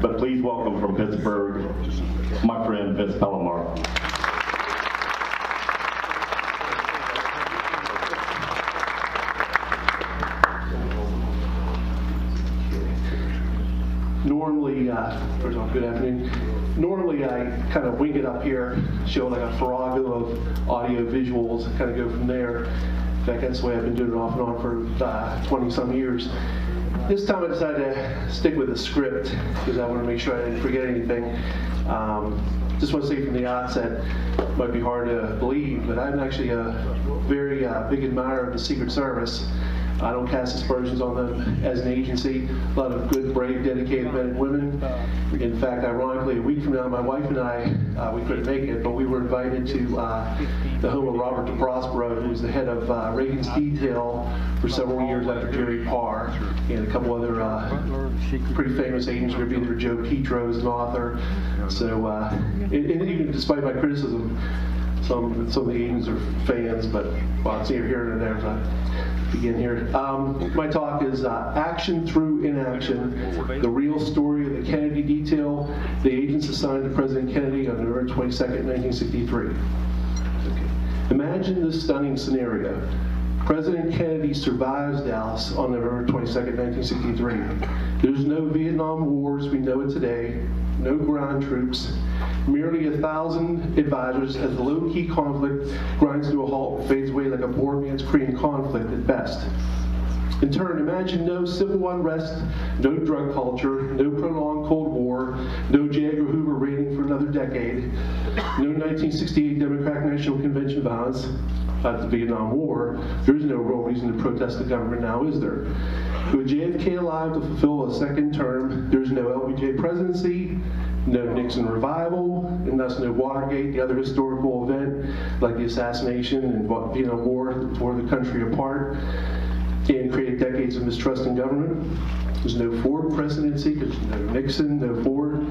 But please welcome from Pittsburgh, my friend Vince Palamara. Normally, first of all, good afternoon. Normally, I kind of wing it up here, show like a farrago of audio visuals, and kind of go from there. In fact, that's the way I've been doing it off and on for 20-some years. This time I decided to stick with the script because I want to make sure I didn't forget anything. Just want to say from the outset, it might be hard to believe, but I'm actually a very big admirer of the Secret Service. I don't cast aspersions on them as an agency. A lot of good, brave, dedicated men and women. In fact, ironically, a week from now, my wife and I, we couldn't make it, but we were invited to the home of Robert DeProspero, who was the head of Reagan's detail for several years after Jerry Parr, and a couple other pretty famous agents. We're going to be there. Joe Petro is an author. So, and even despite my criticism, some of the agents are fans, but well, it's here and there. So begin here. My talk is Action Through Inaction, the real story of the Kennedy detail, the agents assigned to President Kennedy on November 22nd, 1963. Okay. Imagine this stunning scenario. President Kennedy survives Dallas on November 22nd, 1963. There's no Vietnam War as we know it today, no ground troops, merely 1,000 advisors as the low-key conflict grinds to a halt and fades away like a poor man's Korean conflict at best. In turn, imagine no civil unrest, no drug culture, no prolonged Cold War, no J. Edgar Hoover reigning for another decade, no 1968 Democratic National Convention violence, the Vietnam War. There is no real reason to protest the government now, is there? With JFK alive to fulfill a second term, there's no LBJ presidency, no Nixon revival, and thus no Watergate, the other historical event like the assassination and Vietnam War that tore the country apart and created decades of mistrust in government. There's no Ford presidency, there's no Nixon, no Ford.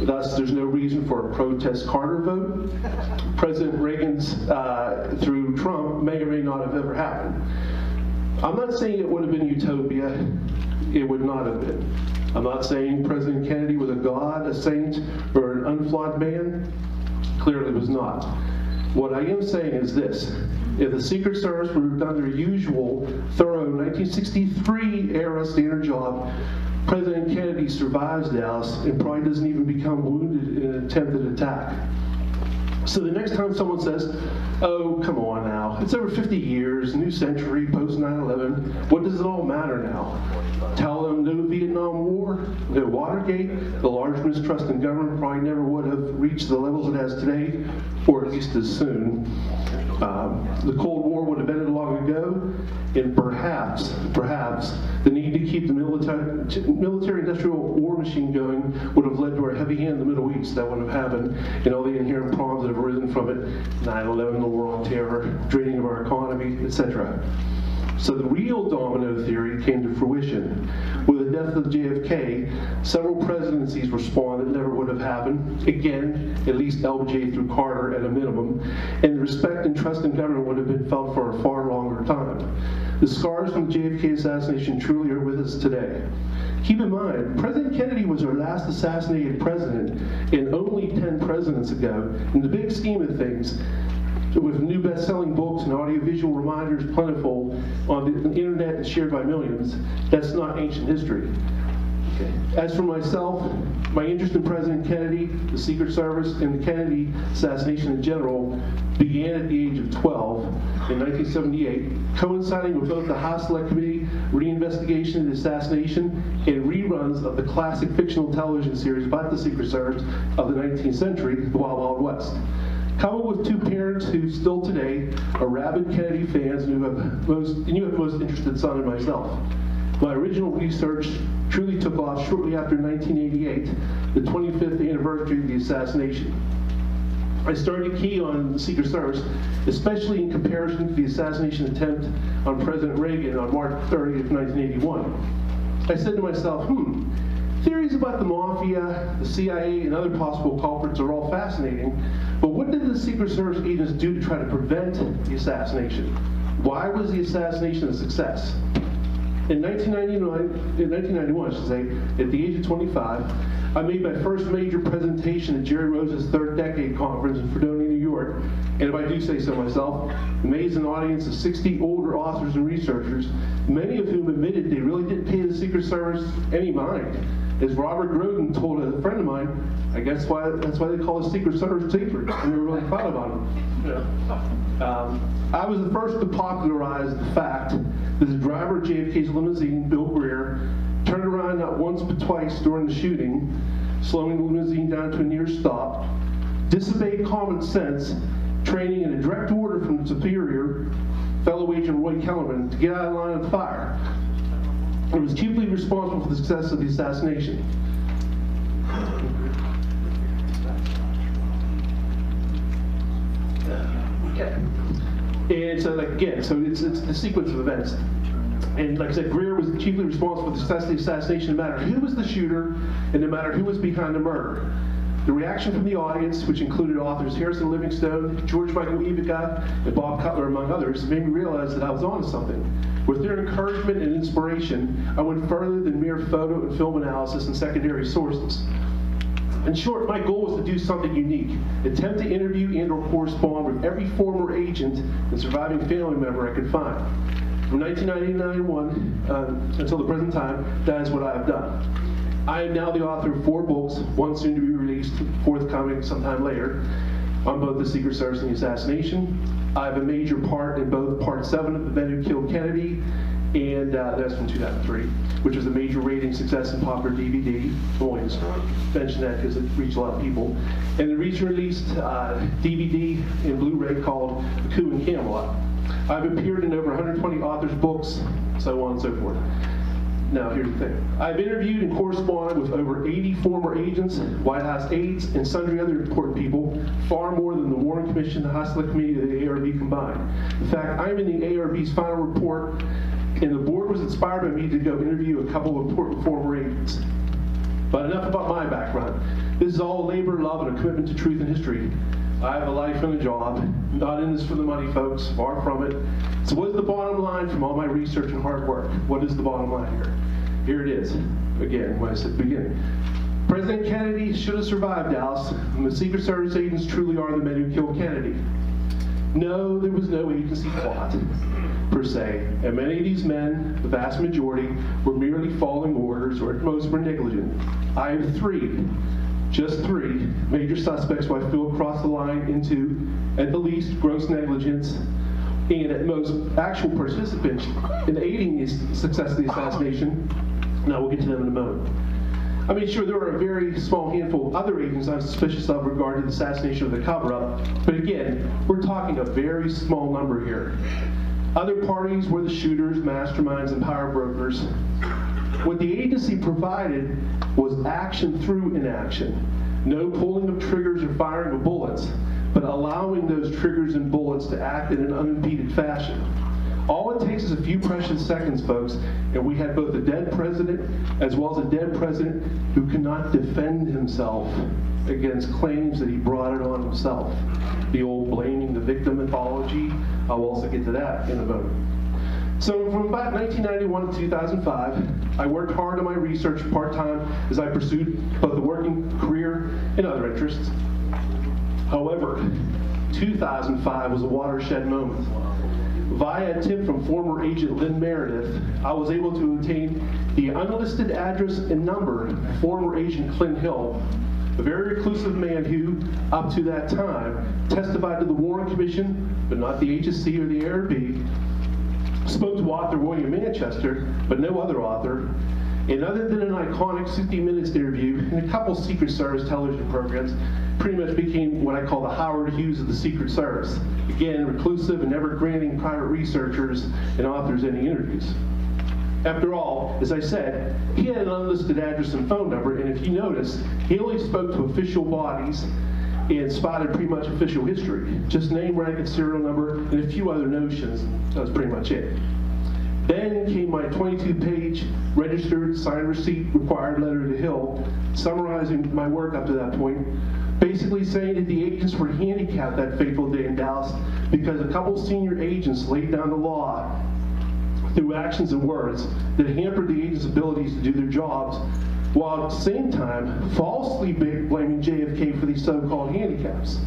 Thus, there's no reason for a protest Carter vote. President Reagan's through Trump may or may not have ever happened. I'm not saying it would have been utopia. It would not have been. I'm not saying President Kennedy was a god, a saint, or an unflawed man. Clearly was not. What I am saying is this. If the Secret Service would have done their usual, thorough 1963 era standard job, President Kennedy survives Dallas and probably doesn't even become wounded in an attempted attack. So the next time someone says, oh, come on now, it's over 50 years, new century, post 9/11, what does it all matter now? Tell them no Vietnam War, no Watergate, the large mistrust in government probably never would have reached the levels it has today, or at least as soon. The Cold War would have ended long ago, and perhaps, the need to keep the military-industrial war machine going would have led to a heavy hand in the Middle East. That would have happened, and all the inherent problems that have arisen from it, 9/11, the war on terror, draining of our economy, etc. So the real domino theory came to fruition. With the death of JFK, several presidencies were spawned that never would have happened. Again, at least LBJ through Carter at a minimum. And the respect and trust in government would have been felt for a far longer time. The scars from the JFK assassination truly are with us today. Keep in mind, President Kennedy was our last assassinated president, and only 10 presidents ago. In the big scheme of things, with new best-selling books and audiovisual reminders plentiful on the internet and shared by millions, that's not ancient history. Okay. As for myself, my interest in President Kennedy, the Secret Service, and the Kennedy assassination in general began at the age of 12 in 1978, coinciding with both the House Select Committee reinvestigation of the assassination and reruns of the classic fictional television series about the Secret Service of the 19th century, The Wild Wild West. Coupled with two parents who still today are rabid Kennedy fans and you have the most interested son in myself. My original research truly took off shortly after 1988, the 25th anniversary of the assassination. I started key on the Secret Service, especially in comparison to the assassination attempt on President Reagan on March 30th, 1981. I said to myself, theories about the mafia, the CIA, and other possible culprits are all fascinating, but what did the Secret Service agents do to try to prevent the assassination? Why was the assassination a success? In 1991, I should say, at the age of 25, I made my first major presentation at Jerry Rose's Third Decade Conference in Fredonia, New York. And if I do say so myself, amazed an audience of 60 older authors and researchers, many of whom admitted they really didn't pay the Secret Service any mind. As Robert Groden told a friend of mine, I guess that's why they call the Secret Service secret, and they were really proud about it. I was the first to popularize the fact that the driver of JFK's limousine, Bill Greer, turned around not once but twice during the shooting, slowing the limousine down to a near stop, disobeyed common sense, training in a direct order from superior, fellow agent Roy Kellerman, to get out of line of fire. It was chiefly responsible for the success of the assassination. Okay. And so, it's the sequence of events. And like I said, Greer was chiefly responsible for the success of the assassination, no matter who was the shooter and no matter who was behind the murder. The reaction from the audience, which included authors Harrison Livingstone, George Michael Ivica, and Bob Cutler, among others, made me realize that I was onto something. With their encouragement and inspiration, I went further than mere photo and film analysis and secondary sources. In short, my goal was to do something unique, attempt to interview and or correspond with every former agent and surviving family member I could find. From 1991 until the present time, that is what I have done. I am now the author of 4 books, one soon to be released, forthcoming sometime later, on both the Secret Service and the assassination. I have a major part in both Part 7 of The Men Who Killed Kennedy, and that's from 2003, which was a major rating success and popular DVD. I only just mention that because it reached a lot of people. And the recently released DVD and Blu-ray called The Coup in Camelot. I've appeared in over 120 authors' books, so on and so forth. Now, here's the thing. I've interviewed and corresponded with over 80 former agents, White House aides, and sundry other important people, far more than the Warren Commission, the House Select Committee, and the ARB combined. In fact, I'm in the ARB's final report, and the board was inspired by me to go interview a couple of important former agents. But enough about my background. This is all labor, love, and a commitment to truth and history. I have a life and a job. Not in this for the money, folks. Far from it. So what's the bottom line from all my research and hard work? What is the bottom line here? Here it is. Again, when I said beginning. President Kennedy should have survived, Dallas, and the Secret Service agents truly are the men who killed Kennedy. No, there was no agency plot, per se, and many of these men, the vast majority, were merely following orders or at most were negligent. I have 3. Just 3 major suspects who I feel crossed the line into, at the least, gross negligence, and at most, actual participants in aiding the success of the assassination. Now, we'll get to them in a moment. I mean, sure, there are a very small handful of other agents I'm suspicious of regarding the assassination of the cover-up, but again, we're talking a very small number here. Other parties were the shooters, masterminds, and power brokers. What the agency provided was action through inaction. No pulling of triggers or firing of bullets, but allowing those triggers and bullets to act in an unimpeded fashion. All it takes is a few precious seconds, folks, and we had both a dead president as well as a dead president who cannot defend himself against claims that he brought it on himself. The old blaming the victim mythology, I'll also get to that in a moment. So from about 1991 to 2005, I worked hard on my research part-time as I pursued both a working career and other interests. However, 2005 was a watershed moment. Via a tip from former agent Lynn Meredith, I was able to obtain the unlisted address and number of former agent Clint Hill, a very reclusive man who, up to that time, testified to the Warren Commission, but not the HSC or the ARB, spoke to author William Manchester, but no other author, and other than an iconic 60 Minutes interview and a couple Secret Service television programs, pretty much became what I call the Howard Hughes of the Secret Service. Again, reclusive and never granting private researchers and authors any interviews. After all, as I said, he had an unlisted address and phone number, and if you notice, he only spoke to official bodies and spotted pretty much official history. Just name, rank, and serial number, and a few other notions. That was pretty much it. Then came my 22-page registered, signed receipt, required letter to Hill, summarizing my work up to that point, basically saying that the agents were handicapped that fateful day in Dallas because a couple senior agents laid down the law through actions and words that hampered the agents' abilities to do their jobs, while at the same time falsely blaming JFK for these so-called handicaps.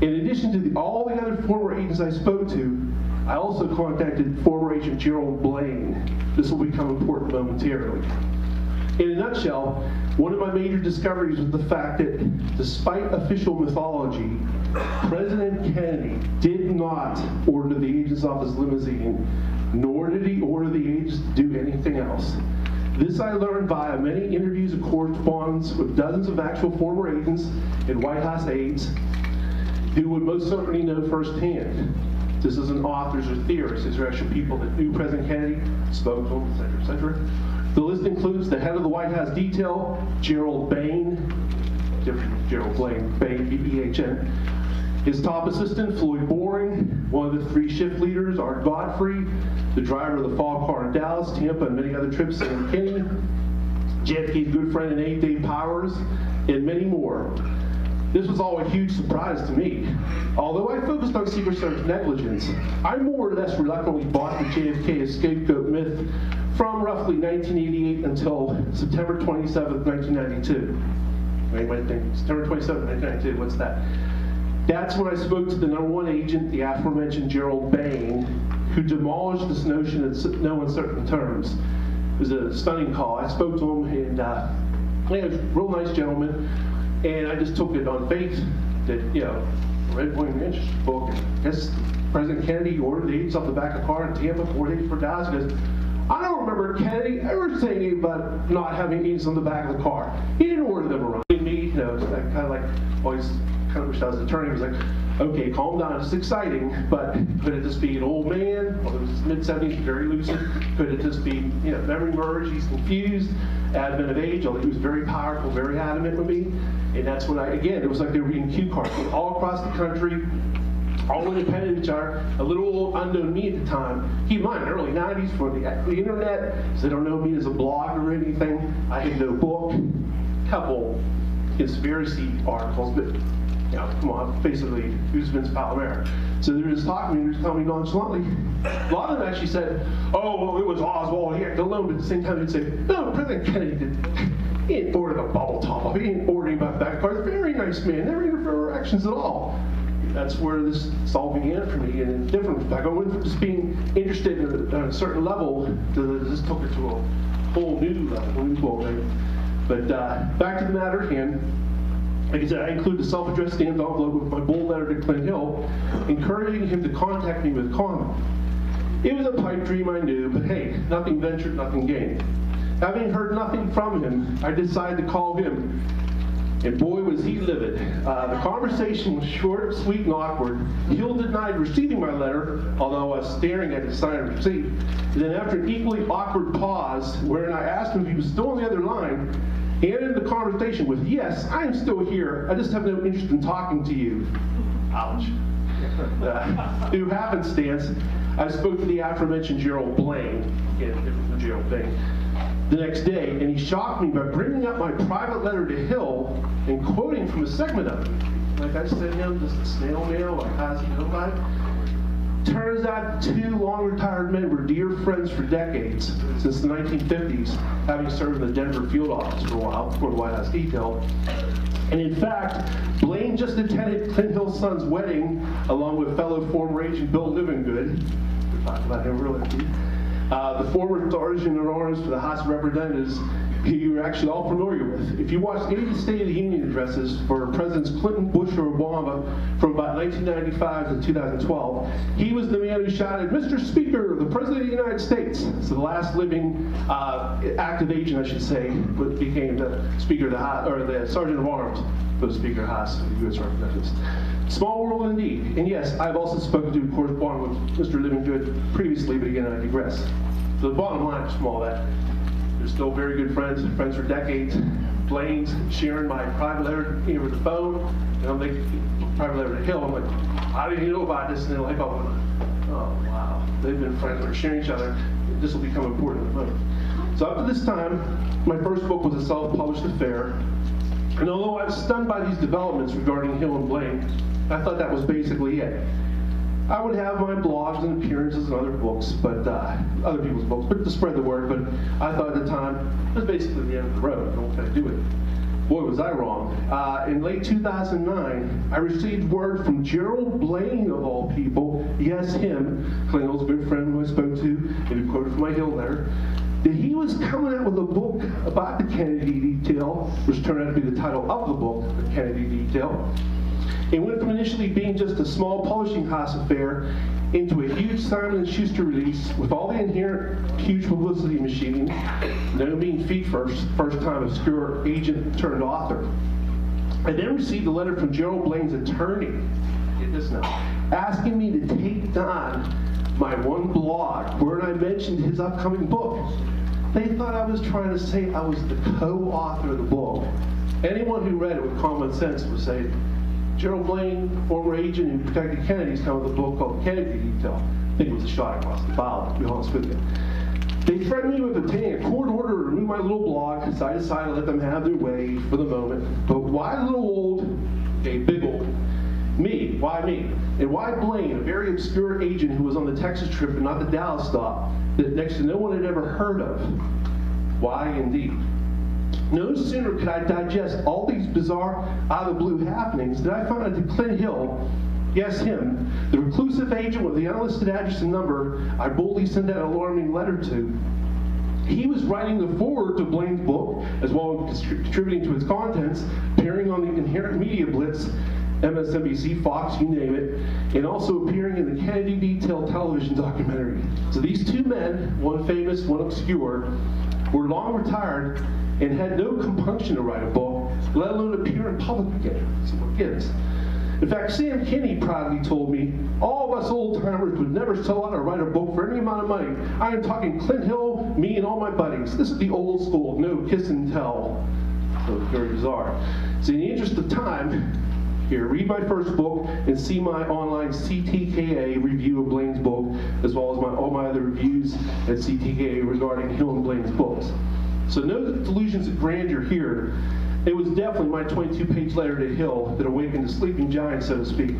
In addition to all the other former agents I spoke to, I also contacted former agent Gerald Blaine. This will become important momentarily. In a nutshell, one of my major discoveries was the fact that despite official mythology, President Kennedy did not order the agent's office limousine, nor did he order the agents to do anything else. This I learned via many interviews and correspondence with dozens of actual former agents and White House aides who would most certainly know firsthand. This isn't authors or theorists. These are actual people that knew President Kennedy, spoke to him, etc., etc. The list includes the head of the White House detail, Gerald Bain, different Gerald Blaine, Bain, B-E-H-N. His top assistant, Floyd Boring, one of the 3 shift leaders, Art Godfrey, the driver of the fog car in Dallas, Tampa, and many other trips to McKinney, JFK's good friend and aide, Dave Powers, and many more. This was all a huge surprise to me. Although I focused on Secret Service negligence, I more or less reluctantly bought the JFK as scapegoat myth from roughly 1988 until September 27th, 1992. You might think, September 27th, 1992, what's that? That's when I spoke to the #1 agent, the aforementioned Gerald Bain, who demolished this notion in no uncertain terms. It was a stunning call. I spoke to him, and he was a real nice gentleman. And I just took it on faith that, Red Wing Ranch book, I guess President Kennedy ordered the agents off the back of the car in Tampa 4 days for Dallas. He goes, I don't remember Kennedy ever saying anything about not having agents on the back of the car. He didn't order them around me, kind of like always kind of wished I was an attorney. He was like, okay, calm down, it's exciting, but could it just be an old man? Well, it was his mid-70s, very lucid. Could it just be, memory merge, he's confused, advent of age, although he was very powerful, very adamant with me. And that's when it was like they were reading cue cards all across the country, all independent of each other, a little old unknown me at the time. Keep in mind, early 90s for the internet, so they don't know me as a blog or anything. I had no book, couple conspiracy articles, but come on, basically, who's Vince Palamara? So they were just talking to me, telling me nonchalantly. A lot of them actually said, oh, well, it was Oswald, he acted alone, but at the same time they'd say, no, President Kennedy he didn't order the bubble top, he didn't order anything about that car. He's a very nice man, never interfered with our actions at all. That's where this all began for me, and in a different respect. I went from just being interested in a certain level to this took it to a whole new level, new ball game. But back to the matter at hand. Like I said, I include the self-addressed stamped envelope with my bold letter to Clint Hill, encouraging him to contact me with comment. It was a pipe dream, I knew, but hey, nothing ventured, nothing gained. Having heard nothing from him, I decided to call him, and boy was he livid. The conversation was short, sweet, and awkward. Hill denied receiving my letter, although I was staring at the sign of receipt. And then after an equally awkward pause, wherein I asked him if he was still on the other line, he ended the conversation with, yes, I am still here. I just have no interest in talking to you. Ouch. Through happenstance, I spoke to the aforementioned Gerald Blaine, again, different from Gerald Bain, the next day, and he shocked me by bringing up my private letter to Hill and quoting from a segment of it. Like I sent him just a snail mail, like how's he know about it? Turns out the 2 long retired men were dear friends for decades, since the 1950s, having served in the Denver field office for a while before the White House detail. And in fact, Blaine just attended Clint Hill's son's wedding, along with fellow former agent Bill Livingood. We talked about him earlier. The former Sergeant at Arms for the House of Representatives, who you're actually all familiar with. If you watch any of the State of the Union addresses for Presidents Clinton, Bush, or Obama from about 1995 to 2012, he was the man who shouted, Mr. Speaker, the President of the United States. So the last living active agent, I should say, became the Speaker of the House, or the Sergeant of Arms for the Speaker of the House of the U.S. Representatives. Small world indeed. And yes, I've also spoken to and corresponded with Mr. Livingood previously, but again, I digress. So the bottom line from all that, they're still very good friends for decades. Blaine's sharing my private letter over the phone, and they private letter to Hill. I'm like, how did you know about this? And they're like, oh wow, they've been friends, they're sharing each other. This will become important in a moment. So up to this time, my first book was a self-published affair. And although I was stunned by these developments regarding Hill and Blaine, I thought that was basically it. I would have my blogs and appearances in other books, but other people's books, but to spread the word. But I thought at the time it was basically the end of the road. What can I do with it? Boy, was I wrong. In late 2009, I received word from Gerald Blaine, of all people, yes, him, Clint Hill's a good friend who I spoke to, and who quoted from my Hill letter, that he was coming out with a book about the Kennedy detail, which turned out to be the title of the book, The Kennedy Detail. It went from initially being just a small publishing house affair into a huge Simon & Schuster release with all the inherent huge publicity machine. No mean feat for first time obscure agent turned author. I then received a letter from Gerald Blaine's attorney, get this now, asking me to take down my one blog where I mentioned his upcoming book. They thought I was trying to say I was the co-author of the book. Anyone who read it with common sense would say, Gerald Blaine, former agent who protected Kennedy's come with a book called The Kennedy Detail. I think it was a shot across the bow, to be honest with you. They threatened me with obtaining a court order to remove my little blog, so I decided to let them have their way for the moment. But why little old, a big old? Me, why me? And why Blaine, a very obscure agent who was on the Texas trip and not the Dallas stop, that next to no one had ever heard of? Why indeed? No sooner could I digest all these bizarre, out-of-the-blue happenings than I found out that Clint Hill, yes, him, the reclusive agent with the unlisted address and number I boldly sent that alarming letter to, he was writing the foreword to Blaine's book, as well as contributing to its contents, appearing on the Inherent Media Blitz, MSNBC, Fox, you name it, and also appearing in the Kennedy Detail television documentary. So these two men, one famous, one obscure, were long retired and had no compunction to write a book, let alone appear in public again. So what gives? In fact, Sam Kinney proudly told me, all of us old-timers would never sell out or write a book for any amount of money. I am talking Clint Hill, me, and all my buddies. This is the old school, no kiss and tell. So it's very bizarre. So in the interest of time, here, read my first book and see my online CTKA review of Blaine's book, as well as all my other reviews at CTKA regarding Hill and Blaine's books. So no delusions of grandeur here. It was definitely my 22-page letter to Hill that awakened the sleeping giant, so to speak.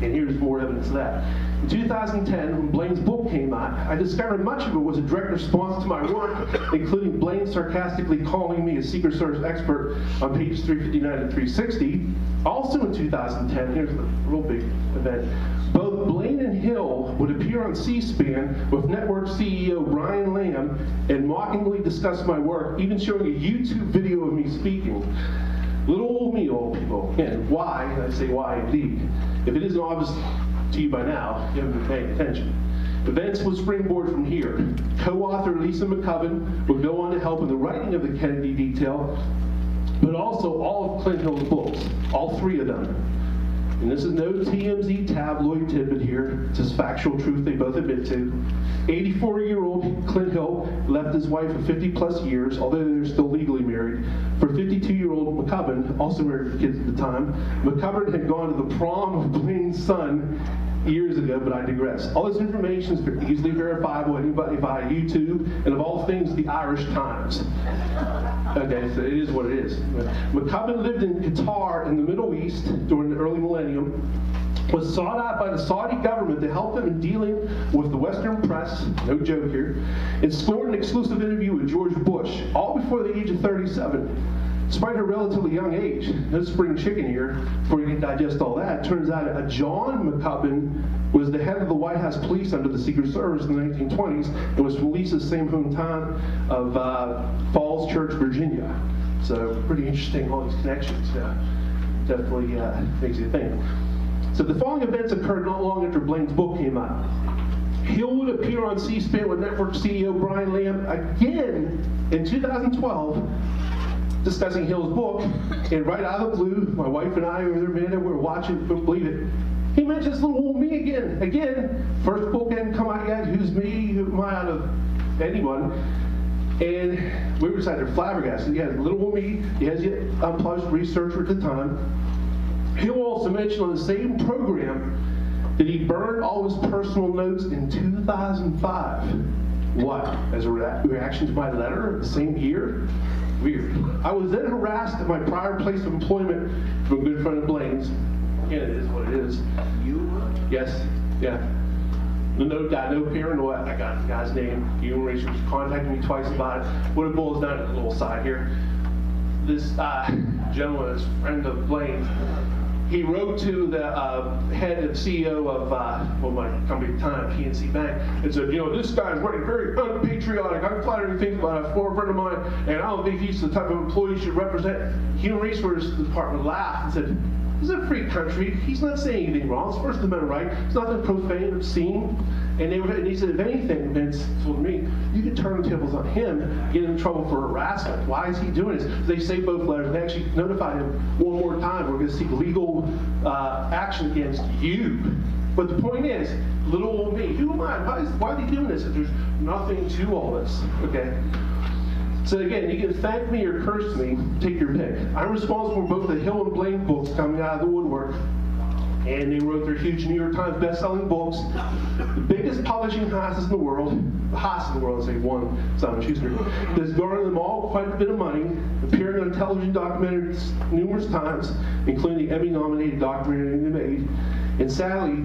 And here's more evidence of that. In 2010, when Blaine's book came out, I discovered much of it was a direct response to my work, including Blaine sarcastically calling me a Secret Service expert on pages 359 and 360. Also in 2010, here's the real big event, both Blaine and Hill would appear on C-SPAN with network CEO Brian Lamb and mockingly discuss my work, even showing a YouTube video of me speaking. Little old me, old people. And why? I say why indeed. If it isn't obvious to you by now, you haven't been paying attention. Events will springboard from here. Co-author Lisa McCubbin would go on to help in the writing of the Kennedy Detail, but also all of Clint Hill's books, all three of them. And this is no TMZ tabloid tidbit here, it's just factual truth they both admit to. 84-year-old Clint Hill left his wife of 50-plus years, although they're still legally married, for 52-year-old McCubbin, also married with kids at the time. McCubbin had gone to the prom of Blaine's son years ago, but I digress. All this information is easily verifiable anybody via YouTube, and of all things, the Irish Times. Okay, so it is what it is. McCubbin lived in Qatar in the Middle East during the early millennium, was sought out by the Saudi government to help them in dealing with the Western press, no joke here, and scored an exclusive interview with George Bush, all before the age of 37. Despite her relatively young age, no spring chicken here, before you can digest all that, turns out a John McCubbin was the head of the White House police under the Secret Service in the 1920s and was from Lisa's same hometown of Falls Church, Virginia. So pretty interesting, all these connections. Definitely makes you think. So the following events occurred not long after Blaine's book came out. Hill would appear on C-SPAN with network CEO Brian Lamb again in 2012, discussing Hill's book, and right out of the blue, my wife and I over there, man, we were watching, couldn't believe it. He mentions little old me again. First book hadn't come out yet. Who's me? Who am I out of anyone? And we were decided flabbergasted. He had little old me. He has yet unpublished researcher at the time. He'll also mention on the same program that he burned all his personal notes in 2005. What? As a reaction to my letter the same year? Weird. I was then harassed at my prior place of employment from a good friend of Blaine's again, it is what it is. Yes, yeah. No paranoia. I got the guy's name. Human Resources contacted me twice about it. What it boils down to, a little side here. This gentleman is a friend of Blaine. He wrote to the head and CEO of my company at the time, PNC Bank, and said, this guy's running very unpatriotic, unflattering things about a former friend of mine, and I don't think he's the type of employee who should represent Human Resources Department. Laughed and said, this is a free country. He's not saying anything wrong. It's First Amendment right. It's nothing profane, obscene. And he said, if anything, Vince told me, you could turn the tables on him, get him in trouble for harassment. Why is he doing this? They say both letters. They actually notified him one more time. We're going to seek legal action against you. But the point is, little old me, who am I? Why are they doing this if there's nothing to all this? Okay? So again, you can thank me or curse me, take your pick. I'm responsible for both the Hill and Blaine books coming out of the woodwork. And they wrote their huge New York Times best-selling books. The biggest publishing houses in the world, say one, Simon Schuster, that's garnered them all quite a bit of money, appearing on television documentaries numerous times, including the Emmy-nominated documentary they made, and sadly,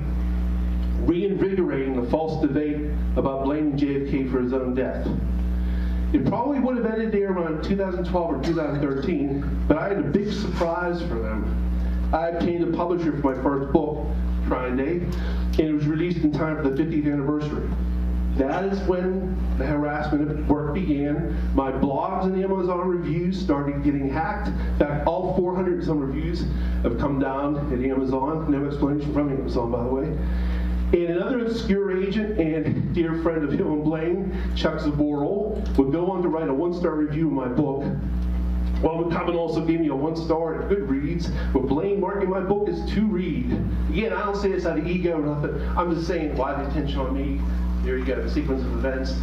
reinvigorating the false debate about blaming JFK for his own death. It probably would have ended there around 2012 or 2013, but I had a big surprise for them. I obtained a publisher for my first book, Trying Day, and it was released in time for the 50th anniversary. That is when the harassment at work began. My blogs and Amazon reviews started getting hacked. In fact, all 400 and some reviews have come down at Amazon. No explanation from Amazon, by the way. And another obscure agent and dear friend of Hill and Blaine, Chuck Zaboral, would go on to write a one-star review of my book. Well, McCubbin also gave me a 1-star at Goodreads, but Blaine marking my book as to read. Again, I don't say this out of ego or nothing. I'm just saying, why the attention on me? There you go, the sequence of events.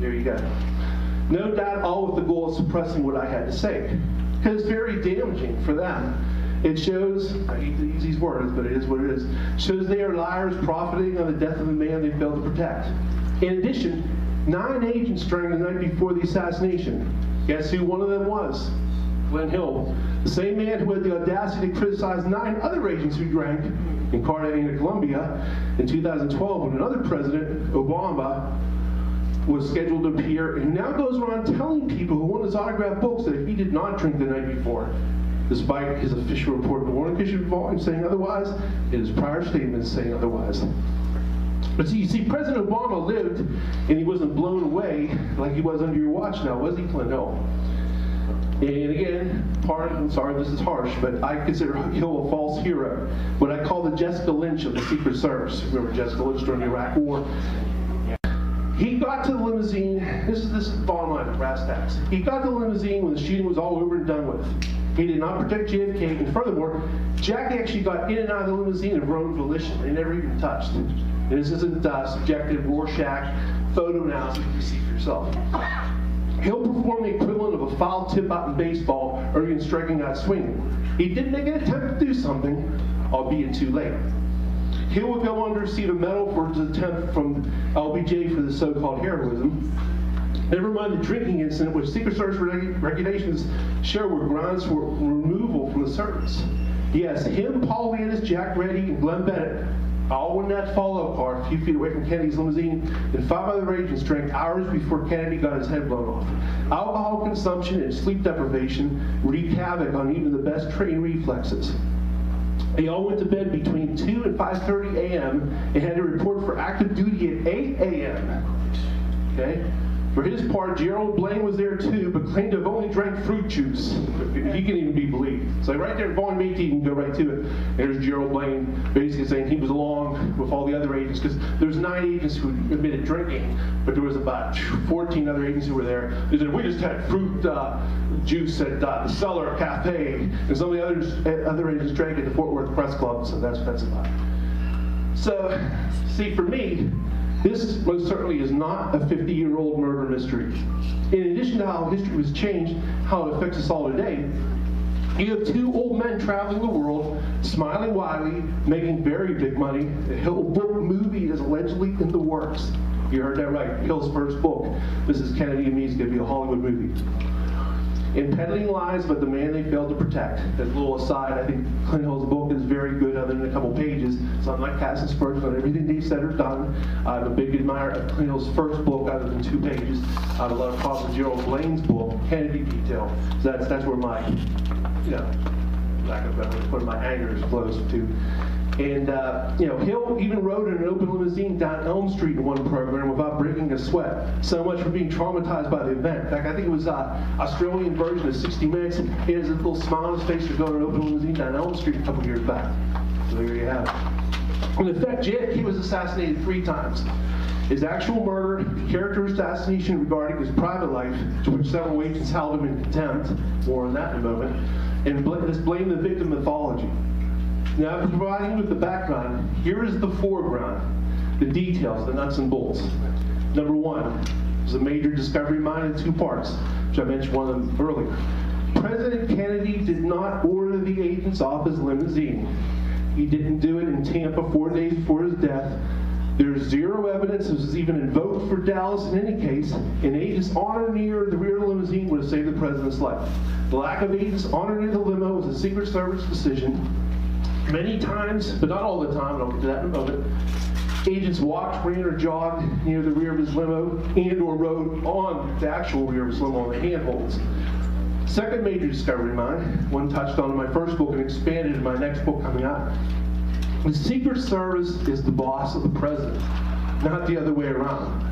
There you go. No doubt, all with the goal of suppressing what I had to say, because it's very damaging for them. It shows, I hate to use these words, but it is what it is, shows they are liars profiting on the death of a man they failed to protect. In addition, 9 agents drank the night before the assassination. Guess who one of them was? Glenn Hill, the same man who had the audacity to criticize 9 other agents who drank in Cartagena, Colombia in 2012 when another president, Obama, was scheduled to appear, and now goes around telling people who want his autographed books that he did not drink the night before, despite his official report in the Warren Commission volume saying otherwise, and his prior statements saying otherwise. But you see, President Obama lived, and he wasn't blown away like he was under your watch now, was he, Clint? No. And again, I'm sorry this is harsh, but I consider Hill a false hero. What I call the Jessica Lynch of the Secret Service. Remember Jessica Lynch during the Iraq War? He got to the limousine, this is bottom line, brass tacks. He got to the limousine when the shooting was all over and done with. He did not protect JFK, and furthermore, Jackie actually got in and out of the limousine of her own volition. They never even touched. And this isn't subjective Rorschach photo analysis you see for yourself. He'll perform the equivalent of a foul tip out in baseball or even striking out swinging. He did make an attempt to do something, albeit too late. Hill would go on to receive a medal for his attempt from LBJ for the so-called heroism. Never mind the drinking incident, which Secret Service regulations show were grounds for removal from the service. Yes, him, Paul Landis, Jack Reddy, and Glenn Bennett all in that follow-up car a few feet away from Kennedy's limousine, and 5 other agents drank hours before Kennedy got his head blown off. Alcohol consumption and sleep deprivation wreaked havoc on even the best trained reflexes. They all went to bed between 2 and 5:30 a.m. and had to report for active duty at 8 a.m. Okay? For his part, Gerald Blaine was there too, but claimed to have only drank fruit juice. He can even be believed. So right there in volume 18, you can go right to it. There's Gerald Blaine basically saying he was along with all the other agents, because there's 9 agents who admitted drinking, but there was about 14 other agents who were there. They said, we just had fruit juice at the Cellar Cafe, and some of the other agents drank at the Fort Worth Press Club, so that's about it. So, see, for me, this most certainly is not a 50-year-old murder mystery. In addition to how history was changed, how it affects us all today, you have 2 old men traveling the world, smiling widely, making very big money. The Hill book movie is allegedly in the works. You heard that right, Hill's first book. This is Kennedy and Me is going to be a Hollywood movie. in peddling lies about the man they failed to protect. As a little aside, I think Clint Hill's book is very good other than a couple pages, so I'm not casting aspersions on everything they said or done. I'm a big admirer of Clint Hill's first book other than 2 pages. I have a lot of problems with Gerald Blaine's book, Kennedy Detail. So that's where my, lack of better, where my anger is close to. And, Hill even rode in an open limousine down Elm Street in one program without breaking a sweat. So much for being traumatized by the event. In fact, I think it was an Australian version of 60 Minutes. He has a little smile on his face for going in an open limousine down Elm Street a couple years back. So there you have it. In effect, JFK was assassinated 3 times. His actual murder, character assassination regarding his private life, to which several agents held him in contempt, more on that in a moment, and this blame the victim mythology. Now, after providing you with the background, here is the foreground, the details, the nuts and bolts. Number 1 is a major discovery mine in 2 parts, which I mentioned one of them earlier. President Kennedy did not order the agents off his limousine. He didn't do it in Tampa 4 days before his death. There's 0 evidence this was even invoked for Dallas in any case, and agents on or near the rear of the limousine would have saved the president's life. The lack of agents on or near the limo was a Secret Service decision. Many times, but not all the time, and I'll get to that in a moment, agents walked, ran, or jogged near the rear of his limo and or rode on the actual rear of his limo on the handholds. Second major discovery of mine, one touched on in my first book and expanded in my next book coming out. The Secret Service is the boss of the president, not the other way around.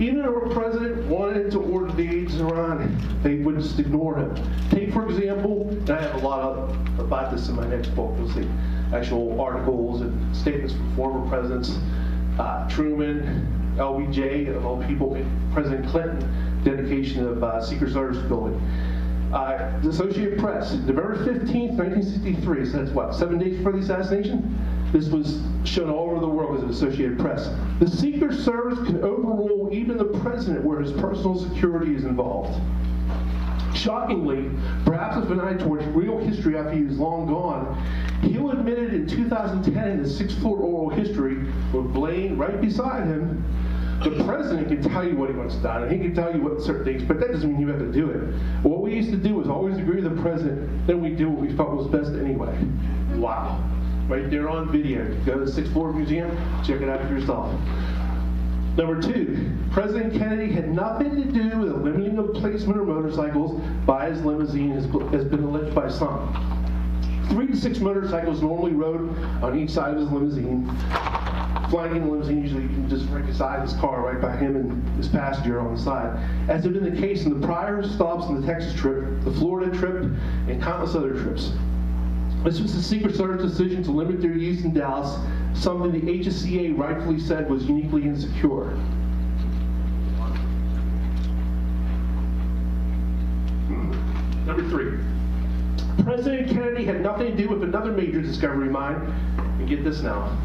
Even if a president wanted to order the agents around, they would just ignore him. Take, for example, and I have a lot about this in my next book, you'll see actual articles and statements from former presidents, Truman, LBJ, of all people, President Clinton, dedication of Secret Service building. The Associated Press, November 15th, 1963, so that's what, 7 days before the assassination? This was shown all over the world as an Associated Press. The Secret Service can overrule even the president where his personal security is involved. Shockingly, perhaps with an eye towards real history after he was long gone, Hill admitted in 2010 in his 6-foot oral history, with Blaine right beside him, the president can tell you what he wants done, and he can tell you what certain things, but that doesn't mean you have to do it. What we used to do was always agree with the president, then we do what we felt was best anyway. Wow. Right there on video. Go to the 6th Floor Museum, check it out for yourself. Number 2, President Kennedy had nothing to do with the limiting of placement of motorcycles by his limousine, has been alleged by some. 3 to 6 motorcycles normally rode on each side of his limousine. Flying in the limousine, usually you can just right beside his car, right by him and his passenger on the side. As had been the case in the prior stops on the Texas trip, the Florida trip, and countless other trips. This was the Secret Service decision to limit their use in Dallas, something the HSCA rightfully said was uniquely insecure. Number 3. President Kennedy had nothing to do with another major discovery of mine, and get this now,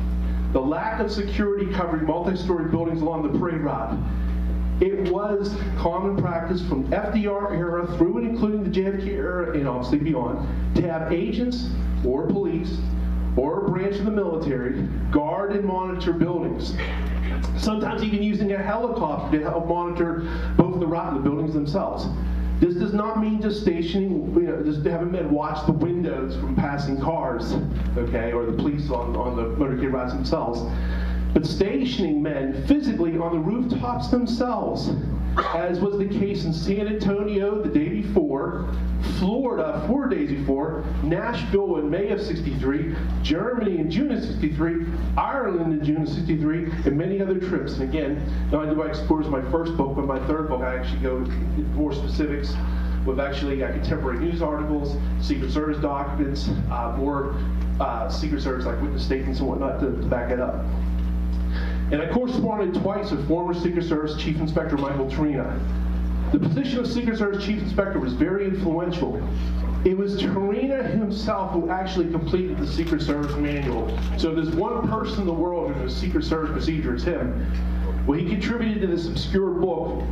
the lack of security covering multi-story buildings along the parade route. It was common practice from FDR era through and including the JFK era and obviously beyond to have agents or police or a branch of the military guard and monitor buildings. Sometimes even using a helicopter to help monitor both the route and the buildings themselves. This does not mean just stationing, just having men watch the windows from passing cars, okay, or the police on the motorcade routes themselves. But stationing men physically on the rooftops themselves, as was the case in San Antonio the day before, Florida 4 days before, Nashville in May of '63, Germany in June of '63, Ireland in June of '63, and many other trips. And again, not only do I explore my first book, but my third book I actually go into more specifics with actually contemporary news articles, Secret Service documents, more Secret Service like witness statements and whatnot to back it up. And I corresponded twice with former Secret Service Chief Inspector Michael Torina. The position of Secret Service Chief Inspector was very influential. It was Torina himself who actually completed the Secret Service manual. So if there's one person in the world who knows Secret Service procedure, it's him. Well, he contributed to this obscure book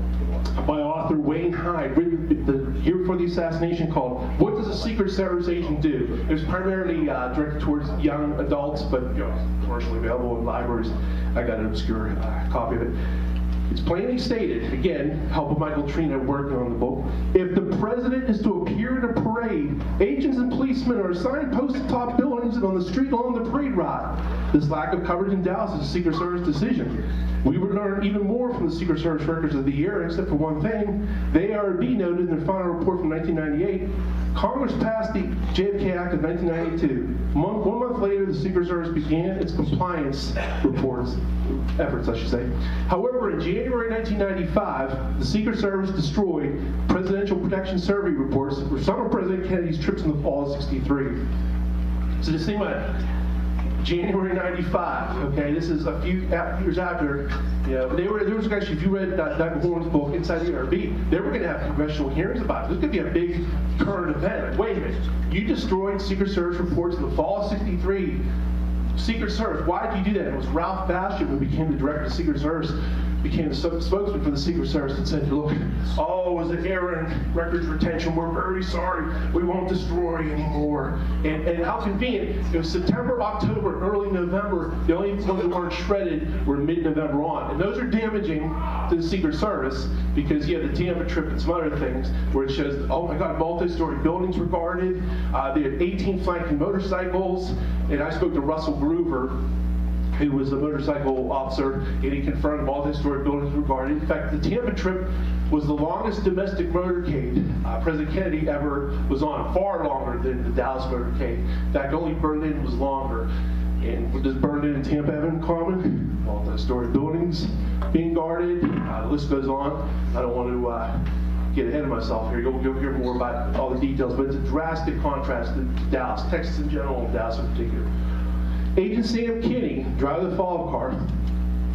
by author Wayne Hyde, written the year before the assassination, called "What Does a Secret Service Agent Do?" It was primarily directed towards young adults, but commercially available in libraries. I got an obscure copy of it. It's plainly stated, again, help of Michael Trina working on the book, if the president is to appear in a parade, agents and policemen are assigned posts atop buildings and on the street along the parade route. This lack of coverage in Dallas is a Secret Service decision. We would learn even more from the Secret Service records of the year, except for one thing. The ARB noted in their final report from 1998, Congress passed the JFK Act of 1992. One month later, the Secret Service began its compliance efforts, I should say. However, in January 1995, the Secret Service destroyed Presidential Protection Survey reports for some of President Kennedy's trips in the fall of '63. So just think about it. January 95, okay, this is a few years after, there was actually, if you read Dr. Horn's book, Inside the ARB, they were going to have congressional hearings about it. This could be a big current event. Like, wait a minute, you destroyed Secret Service reports in the fall of '63. Secret Service, why did you do that? It was Ralph Bastian who became the director of Secret Service, became the spokesman for the Secret Service and said, look, oh, it was an error in records retention. We're very sorry. We won't destroy anymore. And how convenient. It was September, October, early November. The only ones that weren't shredded were mid-November on. And those are damaging to the Secret Service because you have the Tampa trip and some other things where it shows, oh my God, multi-story buildings were guarded. They had 18 flanking motorcycles. And I spoke to Russell Groover, who was a motorcycle officer, and he confirmed multi-story buildings were guarded. In fact, the Tampa trip was the longest domestic motorcade President Kennedy ever was on, far longer than the Dallas motorcade. In fact, only Berlin was longer. And what does Berlin and Tampa have in common? Multi-story buildings being guarded. The list goes on. I don't want to get ahead of myself here. You'll hear more about all the details, but it's a drastic contrast to Dallas, Texas in general, and Dallas in particular. Agent Sam Kinney, driver of the follow-up car,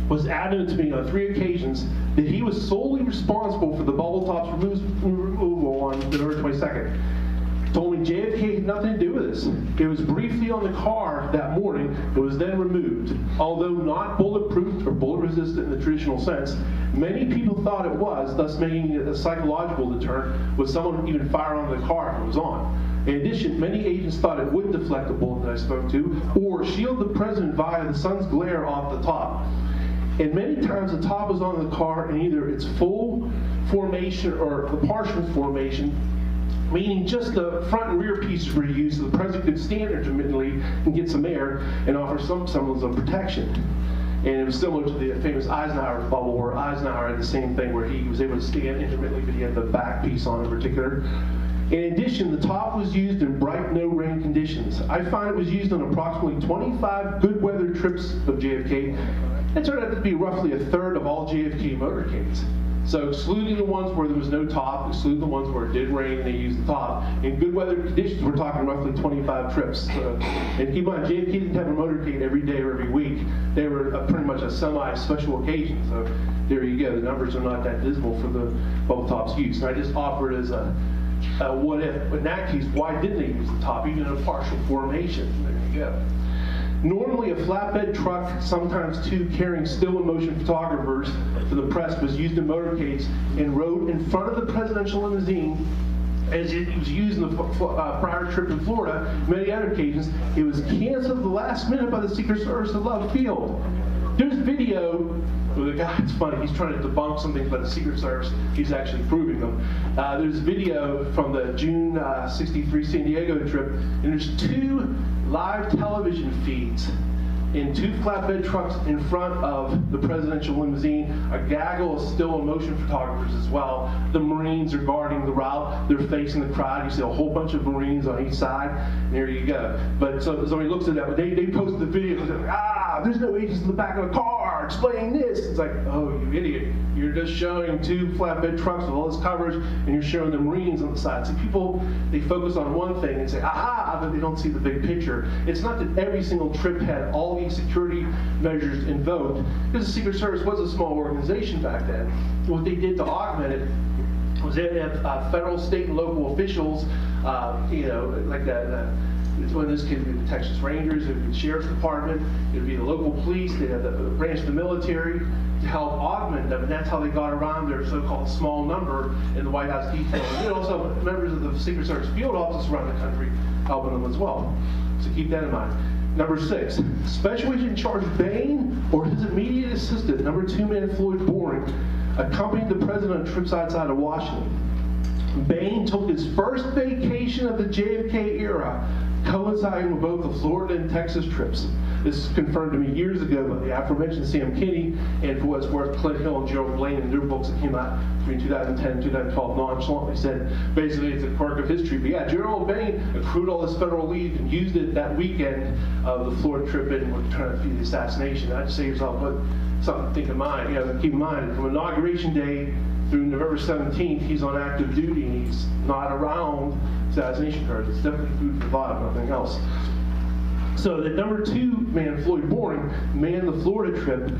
was adamant to me on 3 occasions that he was solely responsible for the bubble tops removal on November 22nd. Told me JFK had nothing to do with this. It was briefly on the car that morning. It was then removed. Although not bulletproof or bullet resistant in the traditional sense, many people thought it was, thus making it a psychological deterrent with someone even fire on the car if it was on. In addition, many agents thought it would deflect the bullet that I spoke to, or shield the president via the sun's glare off the top. And many times the top was on the car in either its full formation or the partial formation, meaning just the front and rear pieces were used so the president could stand intermittently and get some air and offer some semblance of protection. And it was similar to the famous Eisenhower bubble, where Eisenhower had the same thing where he was able to stand intermittently, but he had the back piece on in particular. In addition, the top was used in bright no-rain conditions. I find it was used on approximately 25 good weather trips of JFK. It turned out to be roughly a third of all JFK motorcades. So excluding the ones where there was no top, excluding the ones where it did rain and they used the top. In good weather conditions, we're talking roughly 25 trips. And keep in mind, JFK didn't have a motorcade every day or every week. They were pretty much a semi-special occasion. So there you go. The numbers are not that dismal for the bubble tops use. And I just offer it as a what if, in that case, why didn't they use the top, even in a partial formation? There you go. Normally a flatbed truck, sometimes two, carrying still in motion photographers for the press was used in motorcades and rode in front of the presidential limousine as it was used in the prior trip in Florida. Many other occasions, it was canceled at the last minute by the Secret Service at Love Field. There's video where the guy, it's funny, he's trying to debunk something by the Secret Service. He's actually proving them. There's video from the June '63 San Diego trip, and there's 2 live television feeds in 2 flatbed trucks in front of the presidential limousine, a gaggle of still in motion photographers as well. The Marines are guarding the route. They're facing the crowd. You see a whole bunch of Marines on each side, and there you go. But so somebody looks at that, but they posted the video, they're like, there's no agents in the back of the car explaining this. It's like, oh, you idiot. You're just showing 2 flatbed trucks with all this coverage, and you're showing the Marines on the side. So people, they focus on one thing and say, aha, but they don't see the big picture. It's not that every single trip had all these security measures invoked, because the Secret Service was a small organization back then. What they did to augment it was they had federal, state, and local officials, like that. In this case, it would be the Texas Rangers, it would be the Sheriff's Department, it would be the local police, they had the branch of the military to help augment them, and that's how they got around their so-called small number in the White House detail. And also members of the Secret Service field offices around the country helping them as well. So keep that in mind. Number 6, Special Agent in Charge Bain or his immediate assistant, number 2 man Floyd Boring, accompanied the president on trips outside of Washington. Bain took his first vacation of the JFK era, coinciding with both the Florida and Texas trips. This is confirmed to me years ago by the aforementioned Sam Kinney and, for what it's worth, Clint Hill and Gerald Blaine in their books that came out between 2010 and 2012 nonchalantly said basically it's a quirk of history. But yeah, Gerald Blaine accrued all this federal leave and used it that weekend of the Florida trip and was trying to feed the assassination. I just say to yourself, but something to think of mind. Keep in mind, from Inauguration Day through November 17th, he's on active duty and he's not around assassination occurs. It's definitely food for thought, if nothing else. So the number 2 man, Floyd Boring, manned the Florida trip,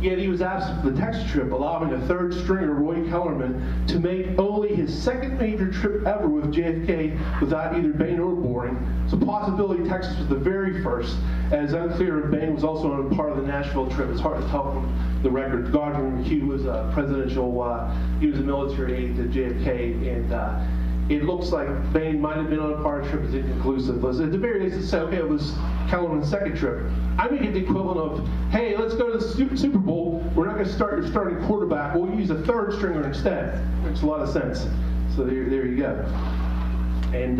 yet he was absent from the Texas trip, allowing a third stringer, Roy Kellerman, to make only his second major trip ever with JFK without either Bain or Boring. So possibility Texas was the very first, as unclear if Bain was also on part of the Nashville trip. It's hard to tell from the record. Godfrey McHugh was a he was a military aide to JFK, and it looks like Bain might have been on a part of the trip, it's inconclusive. At the very least, it said, okay, it was Kellerman's second trip. I make it the equivalent of, hey, let's go to the Super Bowl. We're not going to start your starting quarterback. We'll use a third stringer instead. Makes a lot of sense. So there you go. And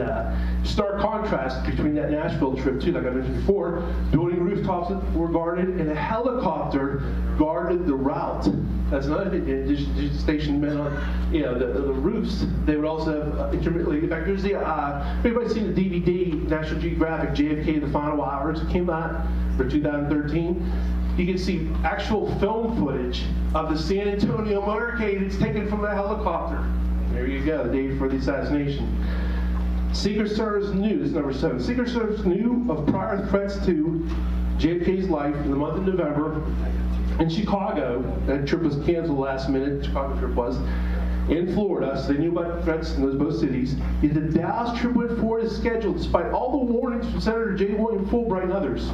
stark contrast between that Nashville trip, too, like I mentioned before, building rooftops were guarded, and a helicopter guarded the route. That's another thing. In addition to station men on, the roofs, they would also have intermittently. In fact, there's everybody's seen the DVD, National Geographic, JFK: The Final Hours, that came out for 2013. You can see actual film footage of the San Antonio motorcade. It's taken from the helicopter. There you go, the day before the assassination. Secret Service knew, this is number 7, Secret Service knew of prior threats to JFK's life in the month of November in Chicago. That trip was canceled last minute, Chicago trip was, in Florida, so they knew about threats in those both cities. Yet the Dallas trip went forward as scheduled, despite all the warnings from Senator J. William Fulbright and others.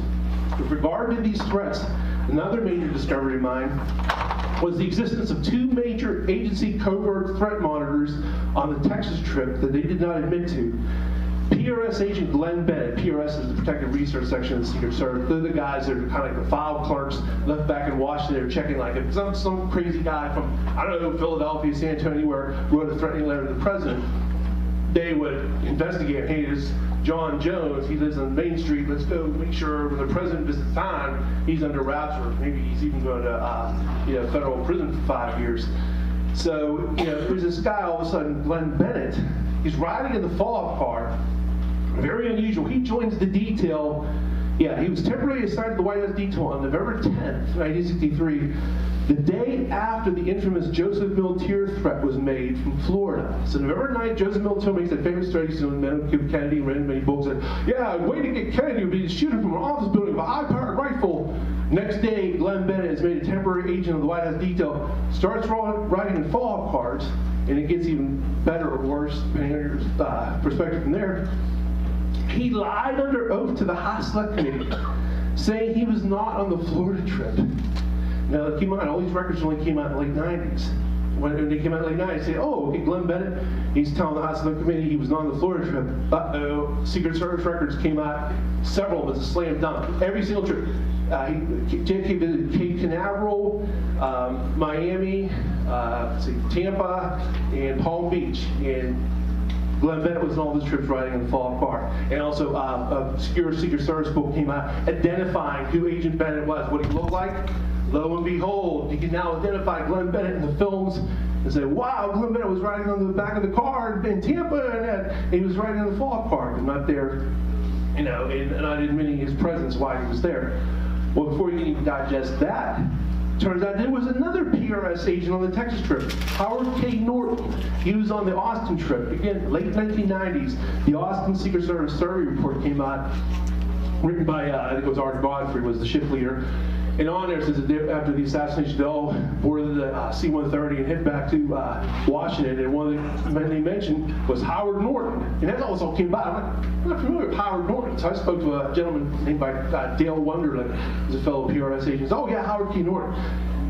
With regard to these threats, another major discovery of mine was the existence of 2 major agency covert threat monitors on the Texas trip that they did not admit to. PRS agent Glenn Bennett, PRS is the Protective Research Section of the Secret Service. They're the guys that are kind of like the file clerks left back in Washington. They're checking like if some crazy guy from, I don't know, Philadelphia, San Antonio, where wrote a threatening letter to the president, they would investigate. Hey, there's John Jones, he lives on Main Street, let's go make sure when the president visits time, he's under wraps, or maybe he's even going to federal prison for 5 years. So, there's this guy all of a sudden, Glenn Bennett, he's riding in the follow-up car, very unusual. He joins the detail, he was temporarily assigned to the White House detail on November 10th, 1963, the day after the infamous Joseph Miltier threat was made from Florida. So November 9th, Joseph Miltier makes that famous threat. He's men who killed Kennedy, read many books, said, the way to get Kennedy would be to shoot him from an office building with a high-powered rifle. Next day, Glenn Bennett is made a temporary agent of the White House detail, starts riding in follow-up cars, and it gets even better or worse, depending on your perspective from there. He lied under oath to the House Select Committee, saying he was not on the Florida trip. Now, keep in mind, all these records only came out in the late 90s. When they came out in the late 90s, they say, okay, Glenn Bennett, he's telling the House Select Committee he was not on the Florida trip. Uh-oh, Secret Service records came out, several of them, it's a slam dunk. Every single trip. JFK visited Cape Canaveral, Miami, Tampa, and Palm Beach. And Glenn Bennett was on all those trips riding in the follow-up car. And also, a obscure Secret Service book came out identifying who Agent Bennett was, what he looked like. Lo and behold, you can now identify Glenn Bennett in the films and say, wow, Glenn Bennett was riding on the back of the car in Tampa, and he was riding in the follow-up car, and not there, and not admitting his presence while he was there. Well, before you can even digest that, turns out there was another PRS agent on the Texas trip, Howard K. Norton. He was on the Austin trip. Again, late 1990s, the Austin Secret Service survey report came out, written by, I think it was Art Godfrey was the shift leader. And on there it says that after the assassination, they all boarded the C-130 and headed back to Washington. And one of the men they mentioned was Howard Norton. And that's all came about. I'm not familiar with Howard Norton. So I spoke to a gentleman named by Dale Wonderland, who's a fellow PRS agent. Oh yeah, Howard K. Norton.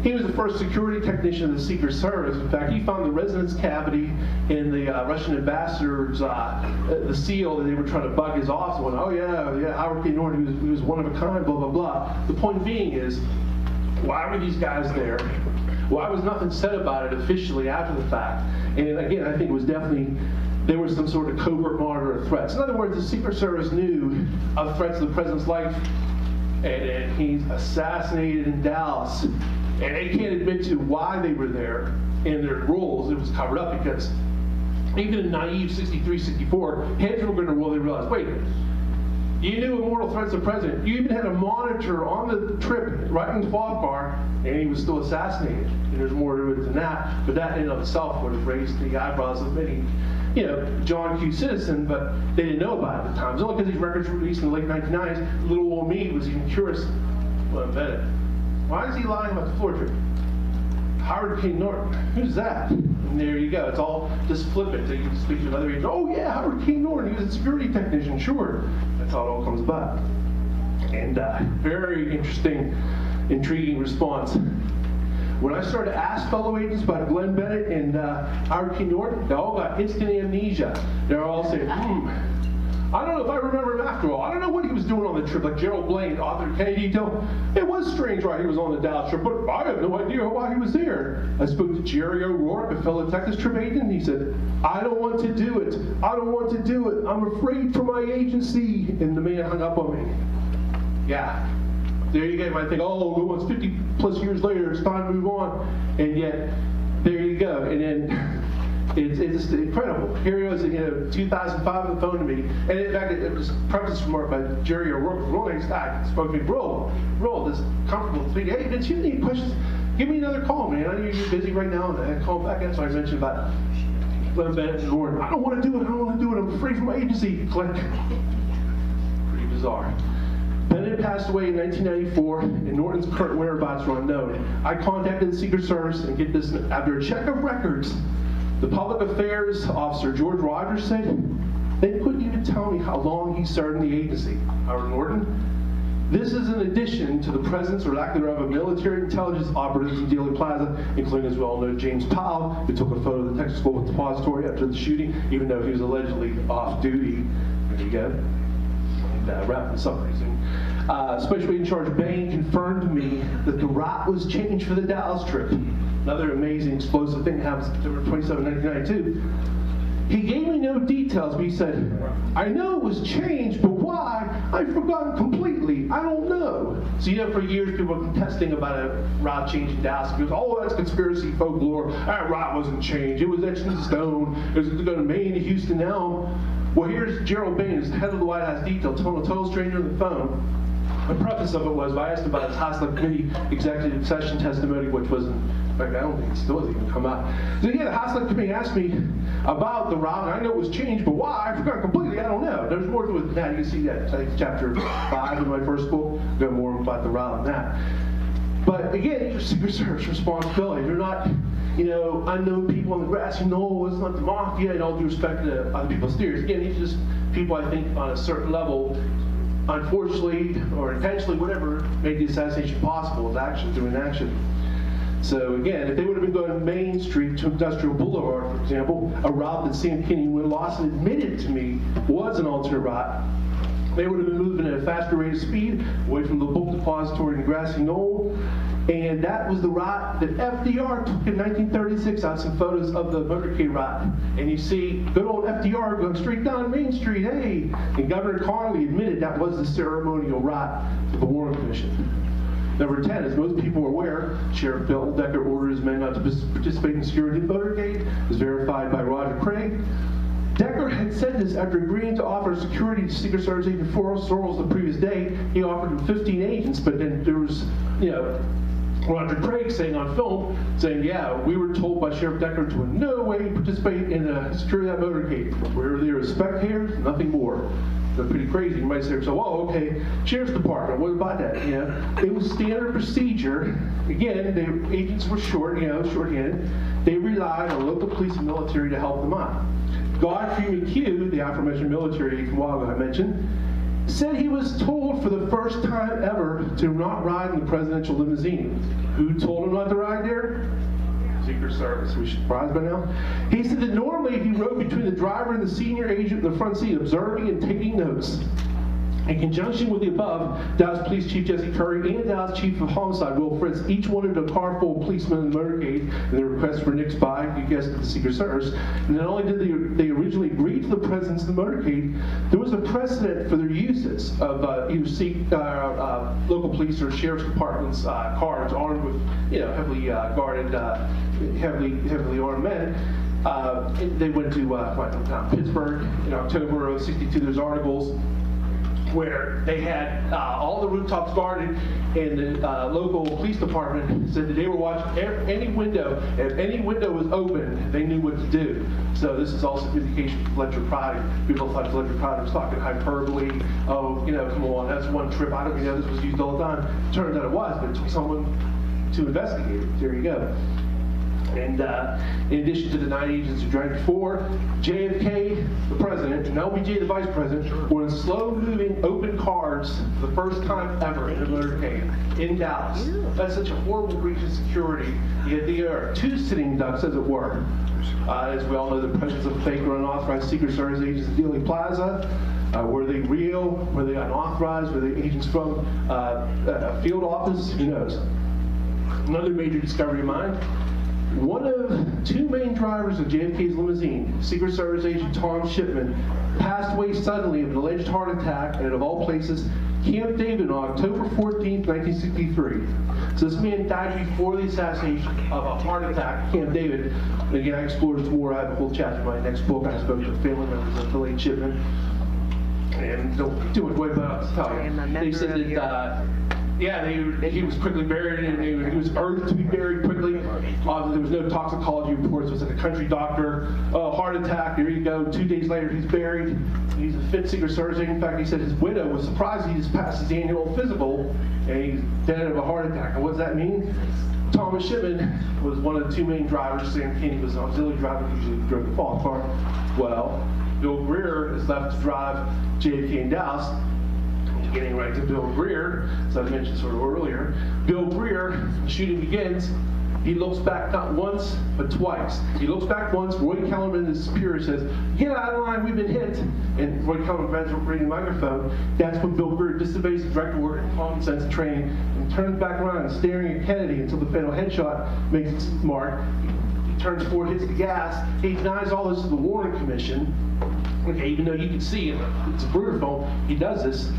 He was the first security technician of the Secret Service. In fact, he found the residence cavity in the Russian ambassador's, the seal that they were trying to bug his office. Went, oh yeah, Howard K. Norton, he was one of a kind, blah, blah, blah. The point being is, why were these guys there? Why was nothing said about it officially after the fact? And again, I think it was definitely, there was some sort of covert monitor of threats. In other words, the Secret Service knew of threats to the president's life, and he's assassinated in Dallas. And they can't admit to why they were there in their roles. It was covered up because even in naive 63, 64, heads were going to roll. They realized, wait, you knew of mortal threats to the president. You even had a monitor on the trip right in the fog car, and he was still assassinated. And there's more to it than that, but that in and of itself would have raised the eyebrows of many, John Q. citizen, but they didn't know about it at the time. It's only because these records were released in the late 1990s, little old me was even curious. Well, I bet it. Why is he lying about the floor trip? Howard K. Norton, who's that? And there you go. It's all just flippant. So you can speak to another agent. Oh yeah, Howard K. Norton. He was a security technician. Sure. That's how it all comes about. And very interesting, intriguing response. When I started to ask fellow agents about Glenn Bennett and Howard K. Norton, they all got instant amnesia. They're all saying, I don't know if I remember him after all. I don't know what he was doing on the trip, like Gerald Blaine, author of Kennedy Detail. It was strange why he was on the Dallas trip, but I have no idea why he was there. I spoke to Jerry O'Rourke, a fellow Texas trip agent, and he said, I don't want to do it. I don't want to do it. I'm afraid for my agency. And the man hung up on me. Yeah. There you go. You might think, oh, it's 50 plus years later, it's time to move on. And yet, there you go. And then it's incredible. Here he was, 2005 on the phone to me. And in fact, it was prefaced remark by Jerry O'Rourke. Real nice guy. Spoke to me, roll, this comfortable thing. Hey, Vince, you have any questions? Give me another call, man. I know you're busy right now. And I called back. That's why I mentioned about Glenn Bennett and Norton. I don't want to do it. I'm afraid for my agency. Click. Pretty bizarre. Bennett passed away in 1994, and Norton's current whereabouts were unknown. I contacted the Secret Service, and get this, after a check of records, the public affairs officer, George Rogers, said they couldn't even tell me how long he served in the agency. Howard Norton. This is in addition to the presence or lack thereof of military intelligence operatives in Dealey Plaza, including as well known James Powell, who took a photo of the Texas School Depository after the shooting, even though he was allegedly off duty. There you go. And wrapping summaries. Special Agent in Charge Bain confirmed to me that the route was changed for the Dallas trip. Another amazing explosive thing happened September 27, 1992. He gave me no details, but he said, I know it was changed, but why? I've forgotten completely. I don't know. So, for years, people were contesting about a route change in Dallas. He goes, oh, that's conspiracy folklore. That route wasn't changed. It was etched in stone. It was going to Maine to Houston now. Well, here's Gerald Bain, who's head of the White House detail, telling a total stranger on the phone. The preface of it was, I asked about his House Committee executive session testimony, which wasn't, in fact, I don't think it still hasn't even come out. So yeah, the House Committee asked me about the route, and I know it was changed, but why? I forgot completely, I don't know. There's more to it than that. You can see that, I think chapter 5 in my first book, go more about the route than that. But again, it's Secret Service responsibility. They're not, unknown people on the grassy knoll. It's not the mafia, and all due respect to other people's theories. Again, these are just people, I think, on a certain level, unfortunately or intentionally, whatever, made the assassination possible with action, through inaction. So again, if they would have been going Main Street to Industrial Boulevard, for example, a route that Sam Kinney and Will Lawson admitted to me was an alternate route, they would have been moving at a faster rate of speed away from the book depository in Grassy Knoll. And that was the route that FDR took in 1936. I have some photos of the motorcade route. And you see good old FDR going straight down Main Street, hey! And Governor Connolly admitted that was the ceremonial route for the Warren Commission. Number 10, as most people are aware, Sheriff Bill Decker ordered his men not to participate in the security motorcade. It was verified by Roger Craig. Decker had said this after agreeing to offer security to Secret Service Agent Sorrells the previous day. He offered him 15 agents, but then there was, Roger Craig saying on film, saying, yeah, we were told by Sheriff Decker to in no way participate in the security of that motorcade. We were there as spectators, nothing more. They're pretty crazy. You might say, so, oh, okay, Sheriff's Department, what about that? It was standard procedure. Again, the agents were short-handed. They relied on local police and military to help them out. Godfrey McHugh, the aforementioned military from a while ago I mentioned, said he was told for the first time ever to not ride in the presidential limousine. Who told him not to ride there? Secret Service. We should be surprised by now. He said that normally he rode between the driver and the senior agent in the front seat, observing and taking notes. In conjunction with the above, Dallas Police Chief Jesse Curry and Dallas Chief of Homicide Will Fritz each wanted a car full of policemen in the motorcade and their request for Nick's buy, you guessed it, the Secret Service. And not only did they originally agree to the presence of the motorcade, there was a precedent for their uses of either local police or sheriff's departments cars armed with heavily guarded, heavily armed men. They went to Pittsburgh in October of '62. There's articles where they had all the rooftops guarded, and the local police department said that they were watching any window. If any window was open, they knew what to do. So this is also indication of electric-pride. People thought electric-pride was talking hyperbole. Oh, come on, that's one trip. I don't know this was used all the time. Turns out it was, but it took someone to investigate it. There you go. And in addition to the 9 agents who drank before, JFK, the president, and LBJ, the vice president, were in slow-moving open cars for the first time ever in a motorcade in Dallas. That's such a horrible breach of security. Yet there are 2 sitting ducks, as it were. As we all know, the presence of fake or unauthorized Secret Service agents at Dealey Plaza. Were they real? Were they unauthorized? Were they agents from a field office? Who knows? Another major discovery of mine. One of 2 main drivers of JFK's limousine, Secret Service agent Tom Shipman, passed away suddenly of an alleged heart attack at, of all places, Camp David on October 14, 1963. So this man died before the assassination of a heart attack at Camp David. And again, I explored this more. I have a whole chapter in my next book. I spoke to family members of the late Shipman. And don't do it way, but I'll tell you. They said that he was quickly buried, and he was urged to be buried quickly. There was no toxicology reports. It was like a country doctor. Heart attack, there you go. 2 days later, he's buried. He's a fit Secret Service agent. In fact, he said his widow was surprised he just passed his annual physical, and he's dead of a heart attack. And what does that mean? Thomas Shipman was one of the 2 main drivers. Sam Kinney was an auxiliary driver, usually drove the fall car. Well, Bill Greer is left to drive JFK in Dallas. Getting right to Bill Greer, as I mentioned sort of earlier. Bill Greer, the shooting begins. He looks back not once, but twice. He looks back once. Roy Kellerman, his superior, says, "Get out of line, we've been hit." And Roy Kellerman grabs a reading microphone. That's when Bill Greer disobeys the direct order and common sense training and turns back around and staring at Kennedy until the fatal headshot makes its mark. He turns forward, hits the gas. He denies all this to the Warren Commission. Okay, even though you can see it's a Bruder phone, he does this.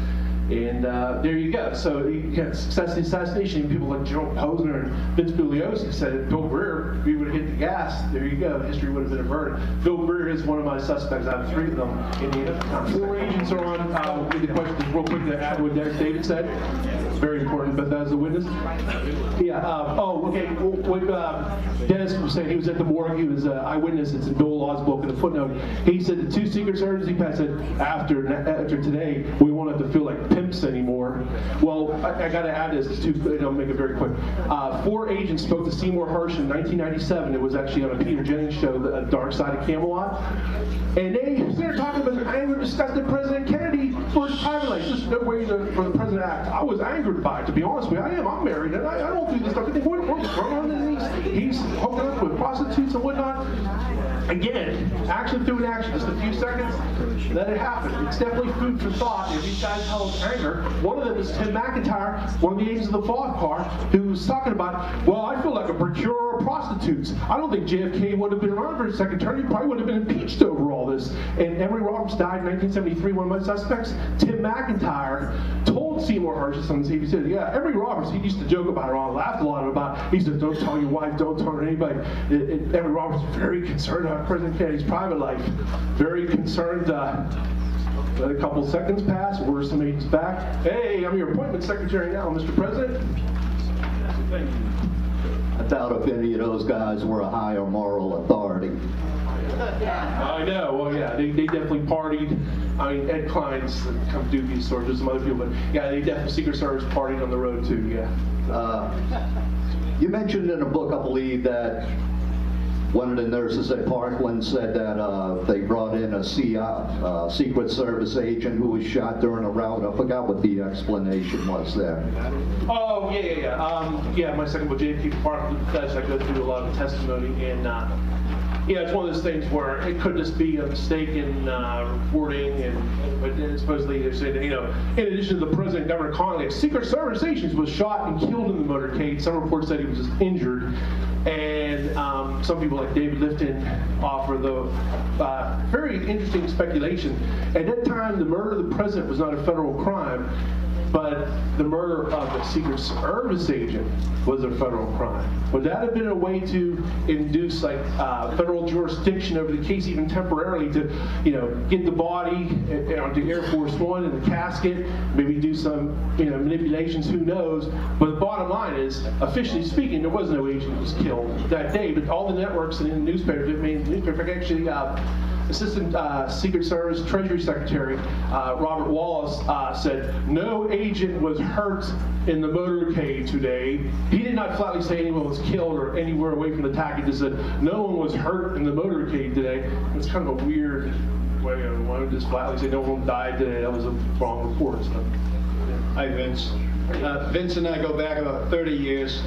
And there you go. So you got success of the assassination. People like Jerome Posner and Vince Palamara said if Bill Greer, we would have hit the gas. There you go. History would have been averted. Bill Greer is one of my suspects. I have 3 of them in the time. 4 agents are on. We'll read the questions real quick to add what David said. It's very important, but that's a witness. Yeah. Okay. What Dennis was saying, he was at the morgue. He was an eyewitness. It's in Bill Law's book in the footnote. He said the 2 Secret Service he passed said after today, we won't have to feel like pimps anymore. Well, I got to add this too, and I'll make it very quick. 4 agents spoke to Seymour Hersh in 1997. It was actually on a Peter Jennings show, The Dark Side of Camelot. And they're talking about the anger disgusted President Kennedy for his private life. Just no way for the president to act. I was angered by it, to be honest with you. I'm married, and I don't do this stuff. I think, what's going on? He's hooking up with prostitutes and whatnot. Again, action through an action, just a few seconds, let it happen. It's definitely food for thought. If these guys tell us anger, one of them is Tim McIntyre, one of the agents of the Fog car, who was talking about, well, I feel like a procurer of prostitutes. I don't think JFK would have been around for a second term. He probably would have been impeached over all this. And Emory Roberts died in 1973, one of my suspects. Tim McIntyre told Seymour Hersh on the said, yeah, Emory Roberts, he used to joke about it, I laughed a lot about it. He said, don't tell your wife, don't tell anybody. Emory Roberts was very concerned about President Kennedy's private life. Very concerned. Let a couple seconds pass, order some agents back. Hey, I'm your appointment secretary now, Mr. President. Thank you. I doubt if any of those guys were a higher moral authority. I know. Well, yeah, they definitely partied. I mean, Ed Klein's kind of dubious sort of some other people, but yeah, they definitely Secret Service partied on the road too. Yeah. You mentioned in a book, I believe, that one of the nurses at Parkland said that they brought in a Secret Service agent who was shot during a rout. I forgot what the explanation was there. Oh, yeah, my second book, JFK Parkland, does I go through a lot of testimony, and it's one of those things where it could just be a mistake in reporting, but supposedly they're saying that, in addition to the President, Governor Connolly, Secret Service agents was shot and killed in the motorcade. Some reports said he was just injured, and some people like David Lifton offer the very interesting speculation. At that time, the murder of the President was not a federal crime, but the murder of a Secret Service agent was a federal crime. Would that have been a way to induce federal jurisdiction over the case, even temporarily, to get the body onto Air Force One in the casket, maybe do some manipulations, who knows? But the bottom line is, officially speaking, there was no agent who was killed that day. But all the networks and in the newspapers, actually. Assistant Secret Service Treasury Secretary Robert Wallace said no agent was hurt in the motorcade today. He did not flatly say anyone was killed or anywhere away from the attack. He just said no one was hurt in the motorcade today. It's kind of a weird way of why would just flatly say no one died today. That was a wrong report. So, yeah. Hi, Vince. Vince and I go back about 30 years.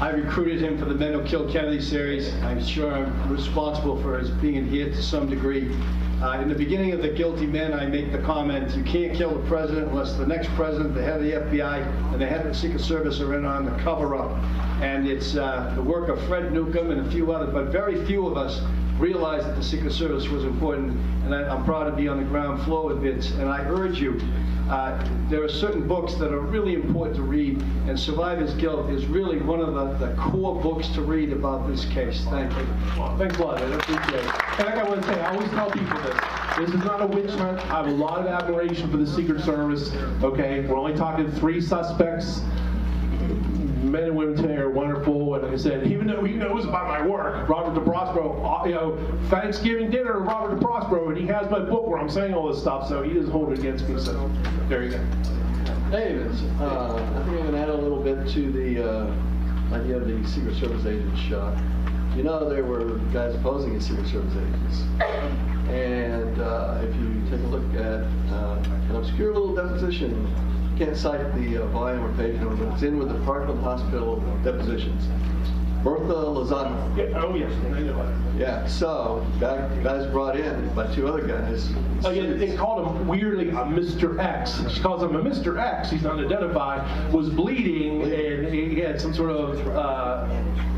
I recruited him for the Men Who Killed Kennedy series. I'm sure I'm responsible for his being here to some degree. In the beginning of The Guilty Men, I make the comment, you can't kill the president unless the next president, the head of the FBI, and the head of the Secret Service are in on the cover-up. And it's the work of Fred Newcomb and a few others, but very few of us realized that the Secret Service was important, and I'm proud to be on the ground floor with Vince. And I urge you, there are certain books that are really important to read, and Survivor's Guilt is really one of the core books to read about this case. Thank you. Well, thanks a lot, man. I appreciate it. And like I want to say, I always tell people this. This is not a witch hunt. I have a lot of admiration for the Secret Service. Okay, we're only talking 3 suspects. Men and women today are wonderful, and like I said, even though he knows about my work, Robert DeProspero, Thanksgiving dinner with Robert DeProspero, and he has my book where I'm saying all this stuff, so he doesn't hold it against me, so there you go. Hey, Vince. I think I'm going to add a little bit to the idea of the Secret Service agent shot. There were guys opposing the Secret Service agents. And if you take a look at an obscure little deposition, can't cite the volume or page number, but it's in with the Parkland Hospital depositions. Bertha Lozano. Yeah, oh yes, I know that. Yeah, so guys brought in by 2 other guys. Again, they called him weirdly a Mr. X. She calls him a Mr. X. He's not identified. Was bleeding, and he had some sort of